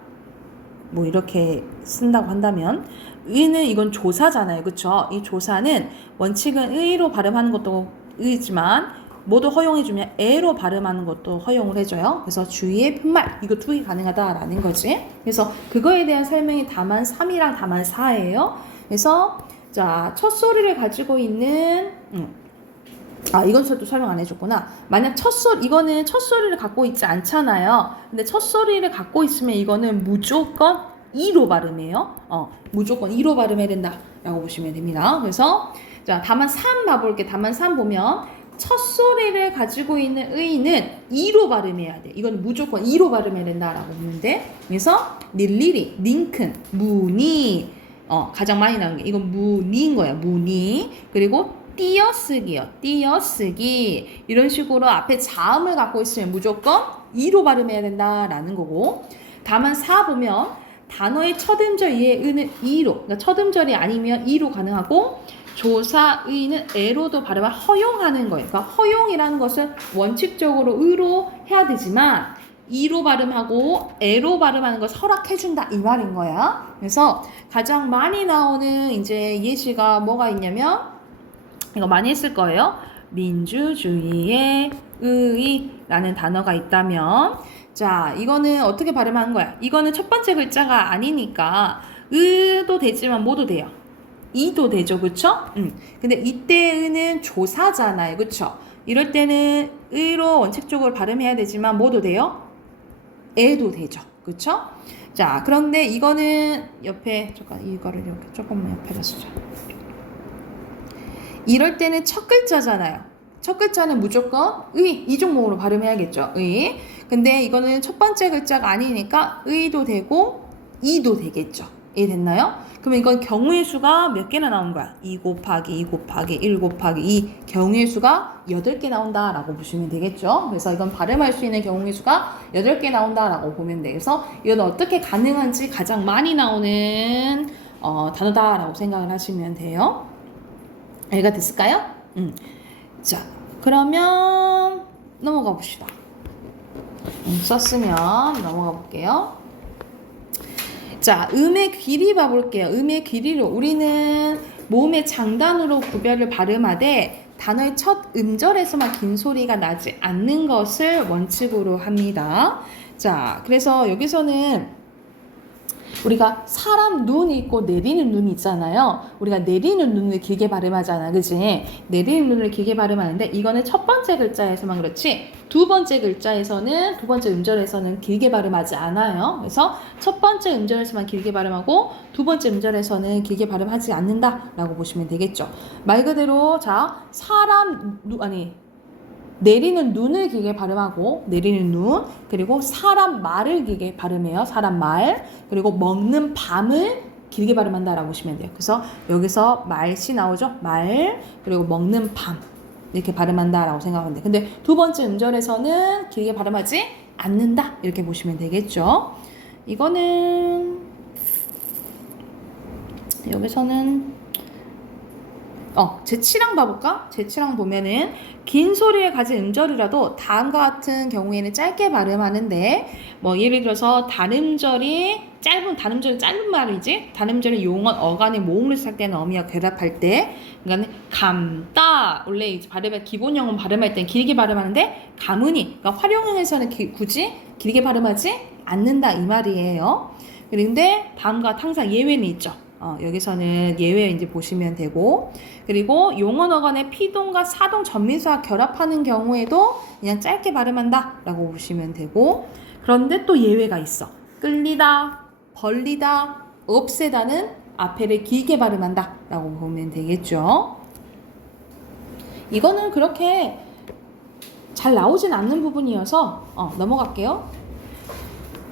뭐 이렇게 쓴다고 한다면 의는 이건 조사잖아요. 그쵸? 이 조사는 원칙은 의로 발음하는 것도 의지만 모두 허용해주면 애로 발음하는 것도 허용을 해줘요. 그래서 주의의 표말 이거 두 개 가능하다라는 거지. 그래서 그거에 대한 설명이 다만 3이랑 다만 4예요. 그래서 자, 첫 소리를 가지고 있는 이건 또 설명 안 해줬구나. 만약 이거는 첫 소리를 갖고 있지 않잖아요. 근데 첫 소리를 갖고 있으면 이거는 무조건 2로 발음해요. 무조건 2로 발음해야 된다라고 보시면 됩니다. 그래서 자, 다만 3 봐볼게. 다만 3 보면 첫 소리를 가지고 있는 의는 2로 발음해야 돼. 이건 무조건 2로 발음해야 된다라고 보면 돼. 그래서 닐리리, 링큰, 무니 가장 많이 나오는 게 이건 무니인 거야. 무니. 그리고 띄어쓰기요. 띄어쓰기. 이런 식으로 앞에 자음을 갖고 있으면 무조건 2로 발음해야 된다라는 거고 다만 4 보면 단어의 첫 음절 위에 의는 2로 그러니까 첫 음절이 아니면 2로 가능하고 조사의는 애로도 발음을 허용하는 거예요. 그러니까 허용이라는 것은 원칙적으로 의로 해야 되지만 이로 발음하고 애로 발음하는 것을 허락해준다 이 말인 거야. 그래서 가장 많이 나오는 이제 예시가 뭐가 있냐면 이거 많이 했을 거예요. 민주주의의 의라는 단어가 있다면 자 이거는 어떻게 발음하는 거야? 이거는 첫 번째 글자가 아니니까 의도 되지만 뭐도 돼요. 이도 되죠, 그쵸? 근데 이때는 조사잖아요, 그쵸? 이럴 때는 의로 원칙적으로 발음해야 되지만 뭐도 돼요? 애도 되죠, 그쵸? 자, 그런데 이거는 옆에 이거를 이렇게 조금만 옆에 가시죠. 이럴 때는 첫 글자잖아요. 첫 글자는 무조건 이중모음으로 발음해야겠죠, 의. 근데 이거는 첫 번째 글자가 아니니까 의도 되고 이도 되겠죠. 이해됐나요? 그러면 이건 경우의 수가 몇 개나 나온 거야? 2 곱하기 2 곱하기 1 곱하기 2 경우의 수가 8개 나온다라고 보시면 되겠죠. 그래서 이건 발음할 수 있는 경우의 수가 8개 나온다라고 보면 돼. 그래서 이건 어떻게 가능한지 가장 많이 나오는 단어다라고 생각을 하시면 돼요. 이해가 됐을까요? 자, 그러면 넘어가 봅시다. 썼으면 넘어가 볼게요. 자, 음의 길이 봐볼게요. 음의 길이로 우리는 모음의 장단으로 구별을 발음하되 단어의 첫 음절에서만 긴 소리가 나지 않는 것을 원칙으로 합니다. 자, 그래서 여기서는 우리가 사람 눈 있고 내리는 눈이 있잖아요. 우리가 내리는 눈을 길게 발음하잖아. 그치? 내리는 눈을 길게 발음하는데 이거는 첫 번째 글자에서만 그렇지 두 번째 글자에서는 두 번째 음절에서는 길게 발음하지 않아요. 그래서 첫 번째 음절에서만 길게 발음하고 두 번째 음절에서는 길게 발음하지 않는다라고 보시면 되겠죠. 말 그대로 자 내리는 눈을 길게 발음하고 내리는 눈 그리고 사람 말을 길게 발음해요. 사람 말 그리고 먹는 밤을 길게 발음한다라고 보시면 돼요. 그래서 여기서 말씨 나오죠. 말 그리고 먹는 밤 이렇게 발음한다라고 생각하면 돼요. 근데 두 번째 음절에서는 길게 발음하지 않는다 이렇게 보시면 되겠죠. 이거는 여기서는 제7항 봐볼까? 제7항 보면은 긴 소리를 가진 음절이라도 다음과 같은 경우에는 짧게 발음하는데 뭐 예를 들어서 단음절이 짧은 말이지 단음절이 용언 어간의 모음을 시작할 때는 어미와 결합할 때 그러니까 감따 원래 이제 기본 영어 발음할 때는 길게 발음하는데 가문이 그러니까 활용형에서는 굳이 길게 발음하지 않는다 이 말이에요. 그런데 다음과 항상 예외는 있죠. 여기서는 예외 이제 보시면 되고 그리고 용언 어간의 피동과 사동 전민사와 결합하는 경우에도 그냥 짧게 발음한다 라고 보시면 되고 그런데 또 예외가 있어. 끌리다, 벌리다, 없애다는 앞에를 길게 발음한다 라고 보면 되겠죠. 이거는 그렇게 잘 나오진 않는 부분이어서 넘어갈게요.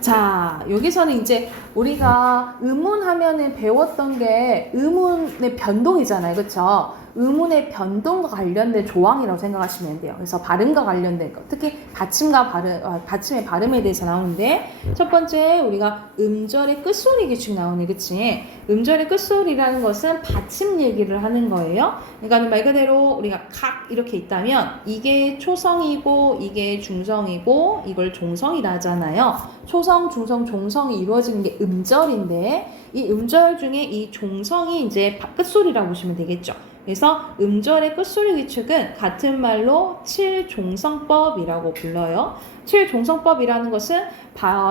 자, 여기서는 이제 우리가 의문하면은 배웠던 게 의문의 변동이잖아요. 그쵸? 의문의 변동과 관련된 조항이라고 생각하시면 돼요. 그래서 발음과 관련된 거, 특히 받침의 발음에 대해서 나오는데 첫 번째 우리가 음절의 끝소리 규칙 나오네. 그치? 음절의 끝소리라는 것은 받침 얘기를 하는 거예요. 그러니까 말 그대로 우리가 각 이렇게 있다면 이게 초성이고 이게 중성이고 이걸 종성이라 하잖아요. 초성, 중성, 종성이 이루어지는 게 음절인데 이 음절 중에 이 종성이 이제 끝소리라고 보시면 되겠죠. 그래서 음절의 끝소리 규칙은 같은 말로 7종성법이라고 불러요. 7종성법이라는 것은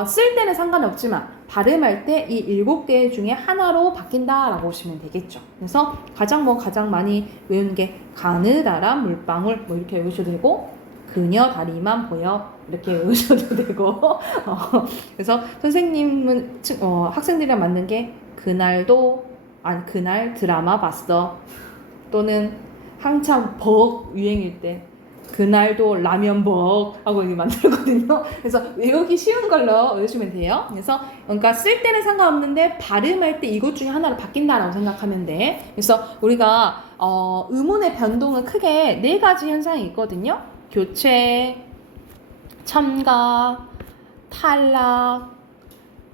쓸 때는 상관없지만 발음할 때 이 7개 중에 하나로 바뀐다라고 보시면 되겠죠. 그래서 가장 많이 외우는 게 가느다란 물방울 뭐 이렇게 외우셔도 되고 그녀 다리만 보여 이렇게 외우셔도 되고 그래서 선생님은 학생들이랑 맞는 게 그날 드라마 봤어 또는 한참 벅 유행일 때 그날도 라면 벅 하고 이렇게 만들거든요. 그래서 외우기 쉬운 걸로 외우시면 돼요. 그러니까 쓸 때는 상관없는데 발음할 때 이것 중에 하나로 바뀐다라고 생각하면 돼. 그래서 우리가 음운의 변동은 크게 4가지 현상이 있거든요. 교체, 첨가, 탈락,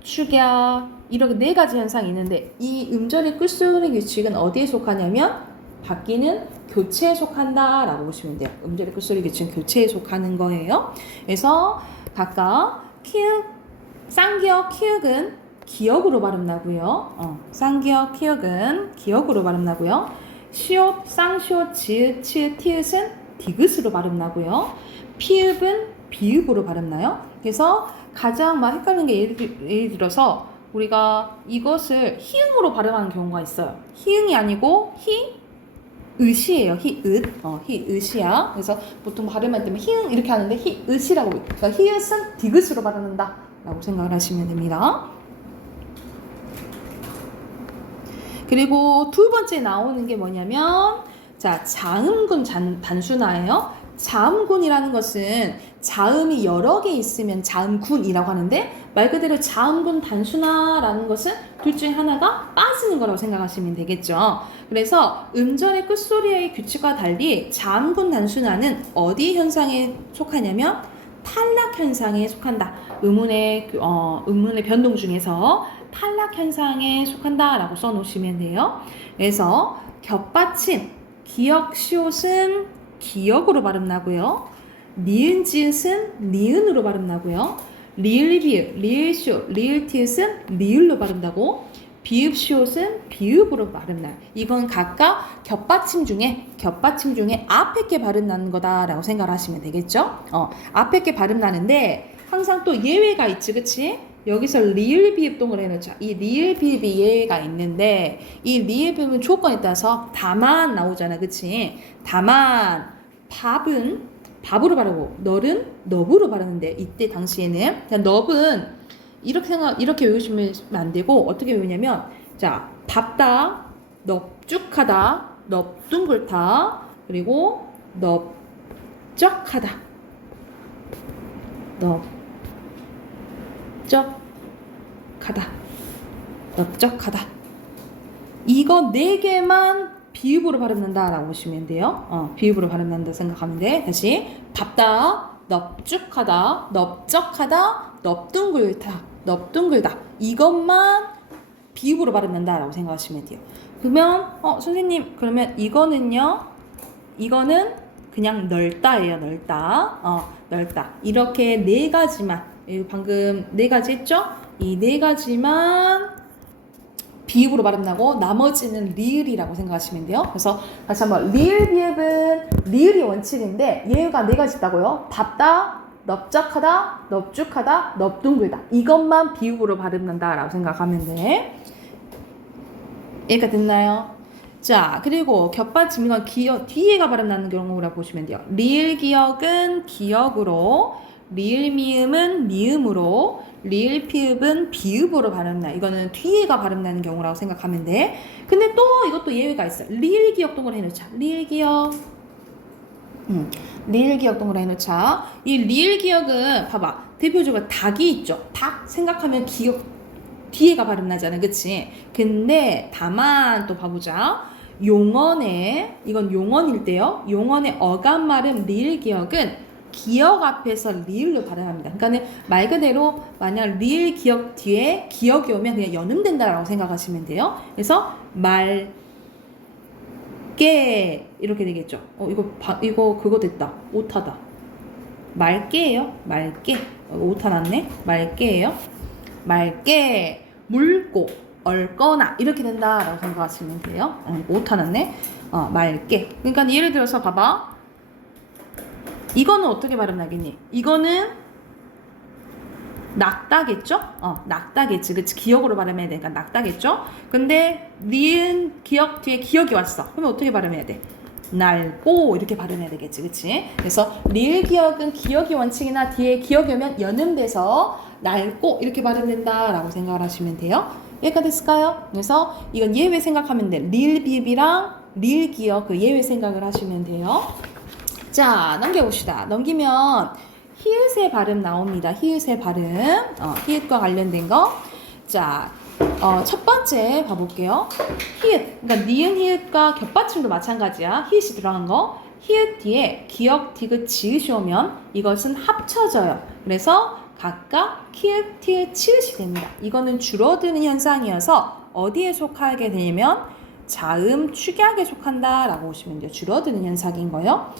축약 이렇게 4가지 현상이 있는데 이 음절의 끝소리 규칙은 어디에 속하냐면 바뀌는 교체에 속한다 라고 보시면 돼요. 음절의 끝소리 규칙은 교체에 속하는 거예요. 그래서 각각 키읔, 쌍기역, 키읔은 기역으로 발음 나고요. 쌍기역, 키읔은 기역으로 발음 나고요. 시옷, 쌍시옷, 지읒, 치읒, 티읒은 디귿으로 발음 나고요. 피읍은 비읍으로 발음 나요. 그래서 가장 헷갈리는 게 예를 들어서 우리가 이것을 히읗으로 발음하는 경우가 있어요. 히읗이 아니고 히읗이에요. 히읗이야. 그래서 보통 발음할 때는 히읗 이렇게 하는데 히읗이라고. 그러니까 히읗은 디귿으로 발음한다 라고 생각을 하시면 됩니다. 그리고 두 번째 나오는 게 뭐냐면 자, 자음군 단순화예요. 자음군이라는 것은 자음이 여러 개 있으면 자음군이라고 하는데 말 그대로 자음군 단순화라는 것은 둘 중에 하나가 빠지는 거라고 생각하시면 되겠죠. 그래서 음절의 끝소리의 규칙과 달리 자음군 단순화는 어디 현상에 속하냐면 탈락 현상에 속한다. 음운의 변동 중에서 탈락 현상에 속한다라고 써놓으시면 돼요. 그래서 겹받침, 기역, 시옷은 기역으로 발음 나고요. 니은 지읒은 니은으로 발음 나고요. 리을 비읍, 리을 시옷, 리을 티읕은 리을로 발음 나고 비읍 시옷은 비읍으로 발음 나요. 이건 각각 겹받침 중에 앞에 게 발음 나는 거다라고 생각을 하시면 되겠죠? 앞에 게 발음 나는데 항상 또 예외가 있지, 그치? 여기서 리을 비읍 동을 해놓자. 이 리을 비읍이 예외가 있는데 이 리을 비읍은 조건에 따라서 다만 나오잖아, 그치? 다만 밥은 밥으로 바르고 널은 넙으로 바르는데 이때 당시에는 그냥 넙은 이렇게 외우시면 안 되고 어떻게 외우냐면 자 밥다 넙죽하다 넙둥글다 그리고 넙적하다 넙적하다 넙적하다 이거 네 개만 비읍으로 발음난다라고 보시면 돼요. 비읍으로 발음난다 생각하면 돼. 다시 밥다, 넙죽하다, 넙적하다, 넙둥글다 이것만 비읍으로 발음난다라고 생각하시면 돼요. 그러면 선생님 그러면 이거는요. 이거는 그냥 넓다예요. 넓다. 이렇게 네 가지만 방금 네 가지 했죠? 이 네 가지만 비읍으로 발음나고 나머지는 리을이라고 생각하시면 돼요. 그래서 다시 한번 리을 비읍은 리을이 원칙인데 예가 네 가지 있다고요. 밥다, 넙적하다, 넙죽하다, 넙둥글다 이것만 비읍으로 발음난다라고 생각하면 돼. 얘가 됐나요? 자 그리고 겹받침 이건 기역 뒤에가 발음나는 경우라고 보시면 돼요. 리을 기역은 기역으로 리을 미음은 미음으로 리을 피읍은 비읍으로 발음나. 이거는 뒤에가 발음나는 경우라고 생각하면 돼. 근데 또 이것도 예외가 있어. 리을 기역 동그라 해놓자. 리을 기역. 리을 기역 동그라 해놓자. 이 리을 기역은 봐봐. 대표적으로 닭이 있죠. 닭 생각하면 기역 뒤에가 발음나잖아. 그치? 근데 다만 또 봐보자. 용언에 이건 용언일 때요. 용언의 어감말음 리을 기역은 기역 앞에서 리을로 발음합니다. 그러니까 말 그대로 만약 리을 기역 뒤에 기역이 오면 그냥 연음된다라고 생각하시면 돼요. 그래서 말게 이렇게 되겠죠. 이거 그거 됐다. 오타다. 말게예요. 말게. 오타 났네. 말게예요. 말게 묽고 얼거나 이렇게 된다라고 생각하시면 돼요. 오타 났네. 말게. 그러니까 예를 들어서 봐봐. 이거는 어떻게 발음나겠니? 이거는 낙다겠죠? 낙다겠지. 그치? 기역으로 발음해야 되니까 낙다겠죠? 근데 니은 기역 뒤에 기역이 왔어. 그러면 어떻게 발음해야 돼? 날고 이렇게 발음해야 되겠지. 그치? 그래서 리을 기역은 기역이 원칙이나 뒤에 기역이 오면 연음돼서 날고 이렇게 발음된다라고 생각을 하시면 돼요. 여기까지 됐을까요? 그래서 이건 예외 생각하면 돼. 리을 비읍이랑 리을 기역 그 예외 생각을 하시면 돼요. 자, 넘겨봅시다. 넘기면 히읗의 발음 나옵니다. 히읗의 발음. 히읗과 관련된 거. 자, 첫 번째 봐볼게요. 히읗. 그러니까 니은 히읗과 겹받침도 마찬가지야. 히읗이 들어간 거. 히읗 뒤에 기역, 디귿, 지읒이 오면 이것은 합쳐져요. 그래서 각각 키읔, 티읕, 치읒이 됩니다. 이거는 줄어드는 현상이어서 어디에 속하게 되냐면 자음, 축약에 속한다라고 보시면 돼요. 줄어드는 현상인 거예요.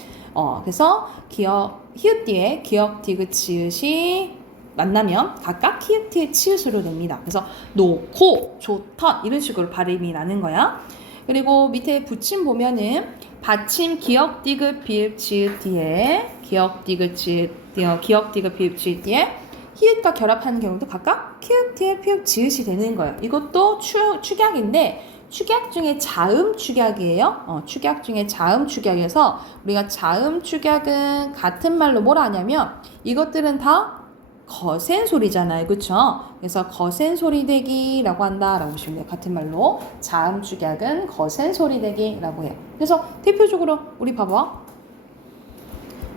그래서 기역, 히읗 뒤에 기역, 디귿, 지읒이 만나면 각각 키읔, 티읕, 치읒으로 됩니다. 그래서 놓고, 좋던 이런 식으로 발음이 나는 거야. 그리고 밑에 붙임 보면은 받침 기역, 디귿, 비읍, 지읒 뒤에 기역, 디귿, 지읒, 기역, 디귿, 비읍, 지읒 뒤에 히읗과 결합하는 경우도 각각 키읔, 티읕, 피읕, 지읒이 되는 거예요. 이것도 축약인데 축약 중에 자음 축약이에요. 축약 중에 자음 축약이어서 우리가 자음 축약은 같은 말로 뭐라 하냐면 이것들은 다 거센 소리잖아요. 그쵸? 그래서 거센 소리 대기라고 한다라고 보시면 돼요. 같은 말로 자음 축약은 거센 소리 대기라고 해요. 그래서 대표적으로 우리 봐봐.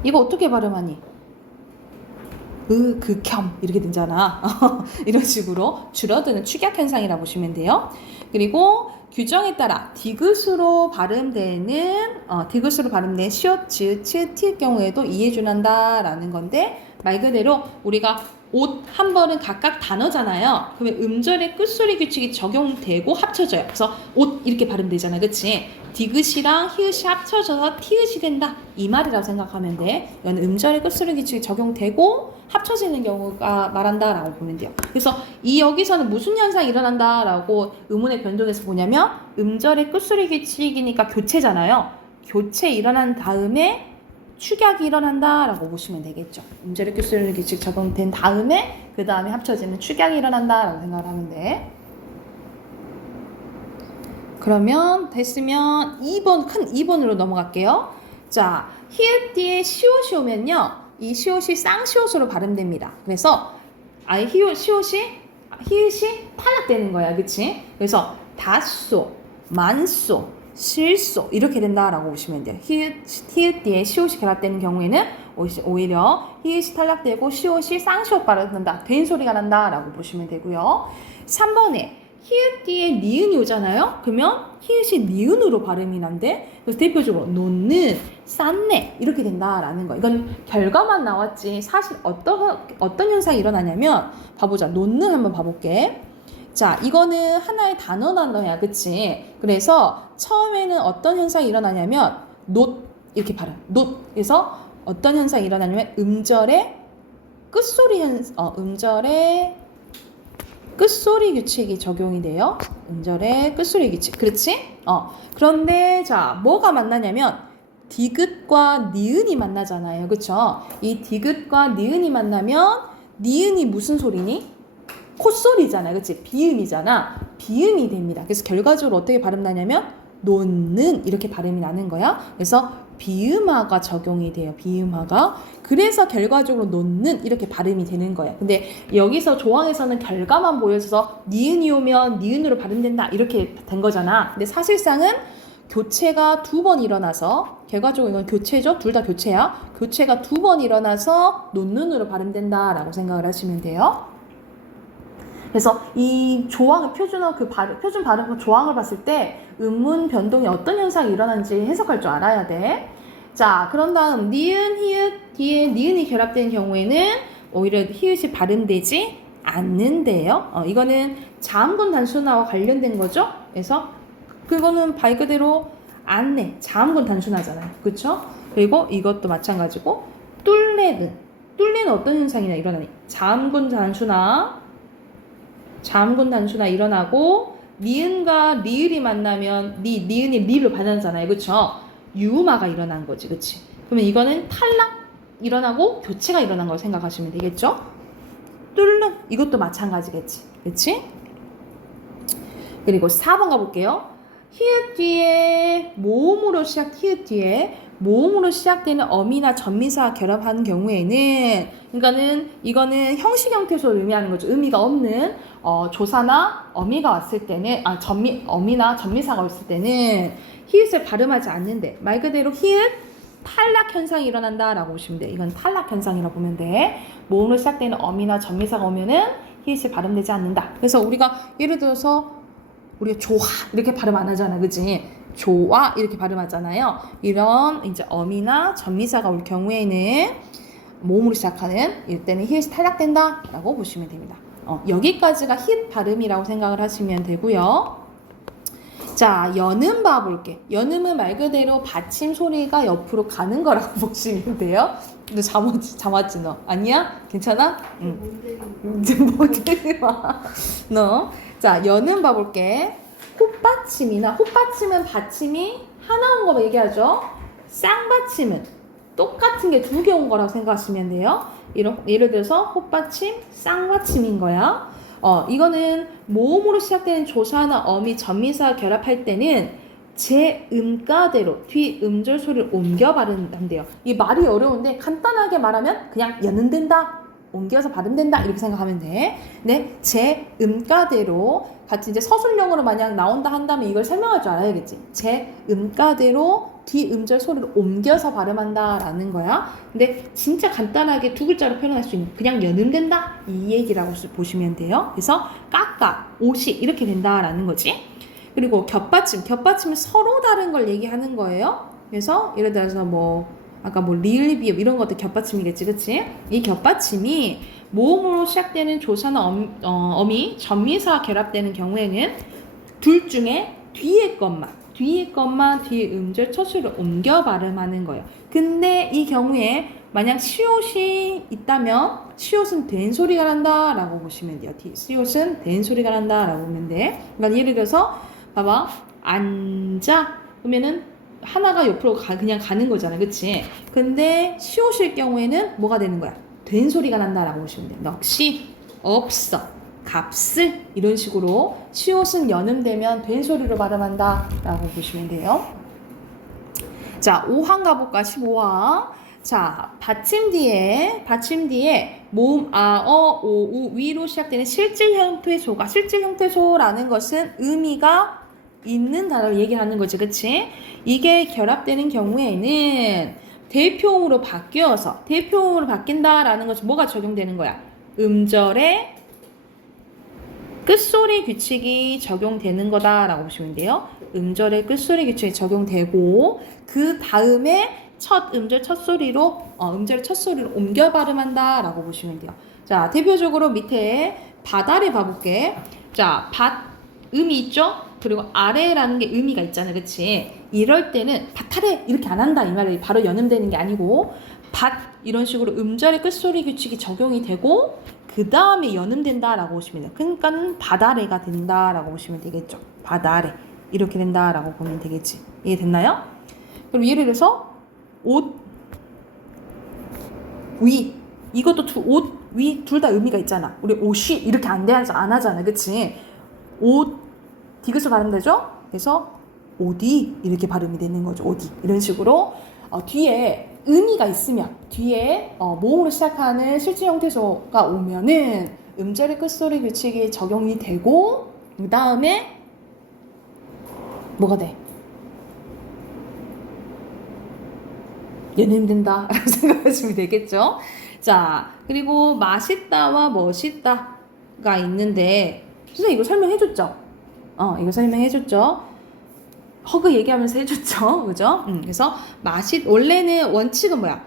이거 어떻게 발음하니? 극혐 이렇게 되잖아. 이런 식으로 줄어드는 축약 현상이라고 보시면 돼요. 그리고 규정에 따라 디귿으로 발음되는 시옷, 지읒, 치읒, 티의 경우에도 이해준한다라는 건데 말 그대로 우리가 옷 한 번은 각각 단어잖아요. 그러면 음절의 끝소리 규칙이 적용되고 합쳐져요. 그래서 옷 이렇게 발음되잖아, 그치? 디귿이랑 히읗이 합쳐져서 티읕이 된다. 이 말이라고 생각하면 돼. 이건 음절의 끝소리 규칙이 적용되고 합쳐지는 경우가 말한다라고 보면 돼요. 그래서 이 여기서는 무슨 현상이 일어난다라고 의문의 변동에서 보냐면 음절의 끝소리 규칙이니까 교체잖아요. 교체 일어난 다음에 축약이 일어난다라고 보시면 되겠죠. 음절의 끝소리 규칙 적용된 다음에 그 다음에 합쳐지는 축약이 일어난다라고 생각을 하면 돼. 그러면 됐으면 2번, 큰 2번으로 넘어갈게요. 자, 히읗 뒤에 시옷이 오면요. 이 시옷이 쌍시옷으로 발음됩니다. 그래서 아예 시옷이 탈락되는 거야. 그치? 그래서 닷소, 만소, 실소 이렇게 된다라고 보시면 돼요. 히읗 뒤에 시옷이 결합되는 경우에는 오히려 히읗이 탈락되고 시옷이 쌍시옷 발음된다. 된 소리가 난다라고 보시면 되고요. 3번에 히읗 뒤에 니은이 오잖아요. 그러면 히읗이 니은으로 발음이 난대. 그래서 대표적으로 놓는, 쌌네 이렇게 된다라는 거. 이건 결과만 나왔지 사실 어떤 현상이 일어나냐면 봐보자. 놓는 한번 봐볼게. 자, 이거는 하나의 단어야, 그치? 그래서 처음에는 어떤 현상이 일어나냐면 not 이렇게 발음. not. 그래서 어떤 현상이 일어나냐면 음절의 끝소리 규칙이 적용이 돼요. 음절의 끝소리 규칙. 그렇지? 그런데 자, 뭐가 만나냐면 디귿과 니은이 만나잖아요. 그쵸? 이 디귿과 니은이 만나면 니은이 무슨 소리니? 콧소리잖아. 그치? 비음이잖아. 비음이 됩니다. 그래서 결과적으로 어떻게 발음 나냐면 놓는 이렇게 발음이 나는 거야. 그래서 비음화가 적용이 돼요. 비음화가. 그래서 결과적으로 놓는 이렇게 발음이 되는 거예요. 근데 여기서 조항에서는 결과만 보여줘서 니은이 오면 니은으로 발음된다 이렇게 된 거잖아. 근데 사실상은 교체가 2번 일어나서 결과적으로 이건 교체죠. 둘 다 교체야. 교체가 2번 일어나서 놓는으로 발음된다라고 생각을 하시면 돼요. 그래서 이 조항의 표준 발음 조항을 봤을 때 음문 변동이 어떤 현상이 일어나는지 해석할 줄 알아야 돼. 자, 그런 다음 니은, 히읗 뒤에 니은이 결합된 경우에는 오히려 히읗이 발음되지 않는데요. 이거는 자음군 단순화와 관련된 거죠. 그래서 그거는 말 그대로 안내, 자음군 단순화잖아요. 그렇죠? 그리고 이것도 마찬가지고 뚫레는 어떤 현상이나 일어나니? 자음군 단순화 일어나고 니은과 리을이 만나면 니은이 리로 반하잖아요. 그쵸? 유음화가 일어난 거지. 그치? 그러면 이거는 탈락 일어나고 교체가 일어난 걸 생각하시면 되겠죠? 뚫는 이것도 마찬가지겠지. 그치? 그리고 4번 가볼게요. 히읗 뒤에 모음으로 시작되는 어미나 전미사 결합하는 경우에는 이거는 형식 형태소를 의미하는 거죠. 의미가 없는 조사나 어미가 왔을 때는 어미나 전미사가 왔을 때는 히읗을 발음하지 않는데 말 그대로 히읗 탈락 현상이 일어난다라고 보시면 돼. 이건 탈락 현상이라고 보면 돼. 모음으로 시작되는 어미나 전미사가 오면은 히읗이 발음되지 않는다. 그래서 우리가 예를 들어서 우리가 좋아 이렇게 발음 안 하잖아, 그치? 좋아 이렇게 발음하잖아요. 이런 이제 어미나 전미사가 올 경우에는 모음으로 시작하는 이때는 히읗이 탈락된다라고 보시면 됩니다. 여기까지가 히읗 발음이라고 생각을 하시면 되고요. 자, 연음 봐볼게. 연음은 말 그대로 받침 소리가 옆으로 가는 거라고 보시면 돼요. 너 잠 왔지 너? 아니야? 괜찮아? 응. 뭔데? 너. 자, 연음 봐볼게. 호받침은 받침이 하나 온 거 얘기하죠. 쌍받침은 똑같은 게 2개 온 거라고 생각하시면 돼요. 예를 들어서 호받침, 쌍받침인 거야. 이거는 모음으로 시작되는 조사나 어미, 전미사 결합할 때는 제 음가대로 뒤 음절 소리를 옮겨 발음한대요. 이 말이 어려운데 간단하게 말하면 그냥 연음된다, 옮겨서 발음된다 이렇게 생각하면 돼. 네, 제 음가대로 같이 이제 서술형으로 만약 나온다 한다면 이걸 설명할 줄 알아야겠지. 제 음가대로 뒤 음절 소리를 옮겨서 발음한다라는 거야. 근데 진짜 간단하게 2글자로 표현할 수 있는 그냥 연음된다 이 얘기라고 보시면 돼요. 그래서 옷이 이렇게 된다라는 거지. 그리고 겹받침은 서로 다른 걸 얘기하는 거예요. 그래서 예를 들어서 아까 리을 비읍 이런 것도 겹받침이겠지, 그치? 이 겹받침이 모음으로 시작되는 조사나 어미, 전미사와 결합되는 경우에는 둘 중에 뒤에 것만 뒤에 음절 첫소리를 옮겨 발음하는 거예요. 근데 이 경우에 만약 시옷이 있다면 시옷은 된 소리가 난다 라고 보시면 돼요. 시옷은 된 소리가 난다 라고 보면 돼. 그러니까 예를 들어서 봐봐. 앉아 그러면은 하나가 옆으로 그냥 가는 거잖아. 그치? 근데 시옷일 경우에는 뭐가 되는 거야? 된 소리가 난다 라고 보시면 돼요. 넋이 없어. 값을 이런 식으로 시옷은 연음되면 된 소리로 발음한다 라고 보시면 돼요. 자, 5항 가볼까? 15항. 자, 받침 뒤에 모음 아, 어, 오, 우, 위로 시작되는 실질 형태의 소가 실질 형태의 소라는 것은 의미가 있는 단어를 얘기하는 거지. 그치? 이게 결합되는 경우에는 대표음으로 바뀐다라는 것은 뭐가 적용되는 거야? 음절에 끝소리 규칙이 적용되는 거다라고 보시면 돼요. 음절의 끝소리 규칙이 적용되고 그 다음에 음절의 첫 소리로 옮겨 발음한다라고 보시면 돼요. 자, 대표적으로 밑에 밭 아래 봐볼게. 자, 음이 있죠? 그리고 아래라는 게 의미가 있잖아, 그치? 이럴 때는 밭 아래 이렇게 안 한다 이 말이 바로 연음되는 게 아니고 밭 이런 식으로 음절의 끝소리 규칙이 적용이 되고 그 다음에 연음된다라고 보시면 돼요. 그러니까 바다래가 된다라고 보시면 되겠죠. 바다래 이렇게 된다라고 보면 되겠지. 이해됐나요? 그럼 예를 들어서 옷 위 이것도 옷 위 둘 다 의미가 있잖아. 우리 옷이 이렇게 안 하잖아, 그치? 옷 디귿을 발음 되죠? 그래서 어디 이렇게 발음이 되는 거죠. 어디 이런 식으로 뒤에 의미가 있으면 뒤에 모음으로 시작하는 실질 형태소가 오면은 음절의 끝소리 규칙이 적용이 되고 그 다음에 뭐가 돼? 연음된다 라고 생각하시면 되겠죠. 자, 그리고 맛있다와 멋있다가 있는데 선생님 이거 설명해줬죠? 이거 설명해줬죠? 허그 얘기하면서 해줬죠. 그죠? 그래서 원래는 원칙은 뭐야?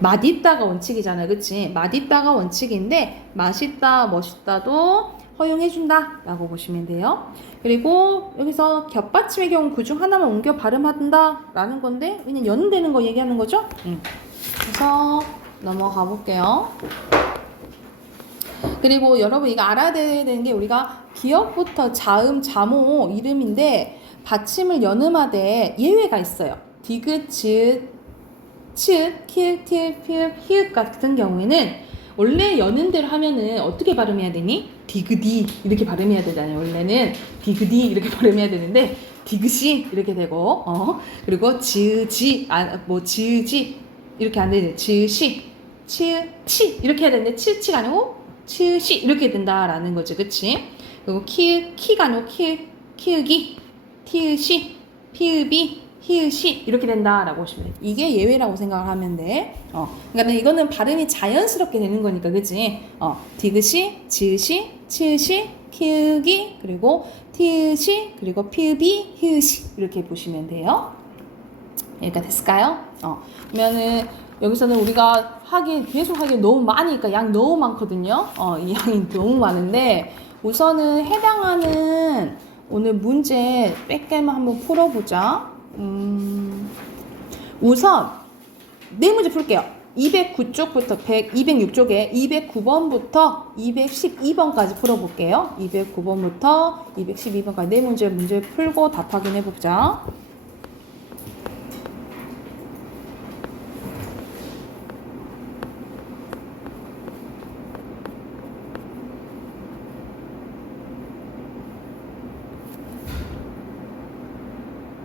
맛있다가 원칙이잖아. 그치? 맛있다가 원칙인데 맛있다, 멋있다도 허용해준다 라고 보시면 돼요. 그리고 여기서 겹받침의 경우 그중 하나만 옮겨 발음한다 라는 건데 그냥 연음되는 거 얘기하는 거죠? 그래서 넘어가 볼게요. 그리고 여러분 이거 알아야 되는 게 우리가 기역부터 자음, 자모 이름인데 받침을 연음하되 예외가 있어요. 디귿, 읒, 읒, 키읔, 티읕, 피읕, 히읗 같은 경우에는 원래 연음대로 하면은 어떻게 발음해야 되니? 디귿이 이렇게 발음해야 되잖아요. 원래는 디귿이 이렇게 발음해야 되는데 디귿이 이렇게 되고 그리고 지으지 지으지 이렇게 안 되네. 지으시 치 이렇게 해야 되는데 치가 아니고 치으시 이렇게 된다라는 거죠. 그치? 그리고 키가 아니고 키읔이 티읕이 피읕이 히읗이 이렇게 된다라고 보시면 돼요. 이게 예외라고 생각을 하면 돼. 그러니까 이거는 발음이 자연스럽게 되는 거니까, 그치? 디귿이, 지읒이, 치읒이, 키읔이, 그리고 티읕이, 그리고 피읕이, 히읗이 이렇게 보시면 돼요. 여기까지 됐을까요? 그러면은 여기서는 우리가 계속 하기 너무 많으니까 양 너무 많거든요. 이 양이 너무 많은데 우선은 해당하는 오늘 문제 몇 개만 한번 풀어보자. 우선 네 문제 풀게요. 209쪽부터 206쪽에 209번부터 212번까지 풀어볼게요. 209번부터 212번까지 네 문제 풀고 답 확인해보자.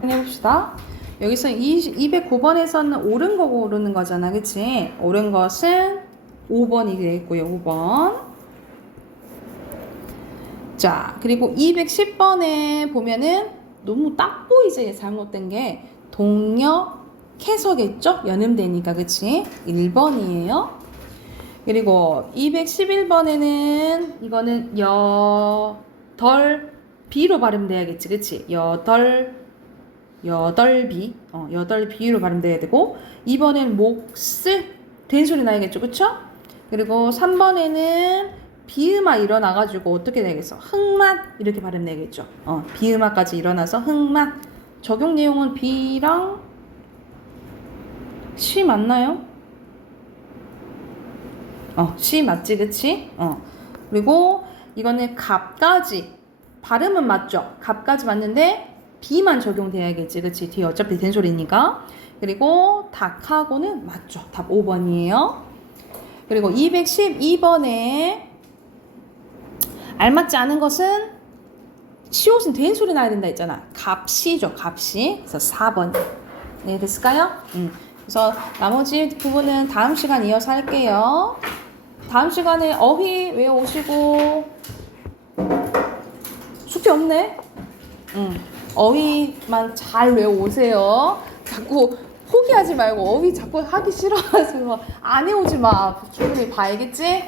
해봅시다. 여기서 209번에서는 옳은 거 고르는 거잖아. 그치? 옳은 것은 5번이 되겠고요. 5번. 자, 그리고 210번에 보면은 너무 딱 보이지? 잘못된 게 동력해서겠죠? 연음되니까. 그치? 1번이에요. 그리고 211번에는 이거는 비로 발음돼야겠지. 그치? 여덟비로 발음돼야 되고 2번엔 몫을 된 소리 나야겠죠. 그쵸? 그리고 3번에는 비음아 일어나가지고 어떻게 되겠어? 흑맛 이렇게 발음 되겠죠. 비음아까지 일어나서 흑맛. 적용 내용은 B랑 C 맞나요? C 맞지, 그치? 그리고 이거는 갑까지 발음은 맞죠? 갑까지 맞는데 B만 적용돼야겠지, 그치? 뒤에 어차피 된소리니까. 그리고 닭하고는 맞죠. 답 5번이에요. 그리고 212번에 알맞지 않은 것은 시옷은 된소리 나야 된다 했잖아. 갑시죠, 갑시. 그래서 4번. 네, 됐을까요? 그래서 나머지 부분은 다음 시간 이어서 할게요. 다음 시간에 어휘 외워오시고 숙제 없네? 어휘만 잘 외워오세요. 자꾸 포기하지 말고 어휘 자꾸 하기 싫어가지고 안 해오지 마. 충분히 봐야겠지?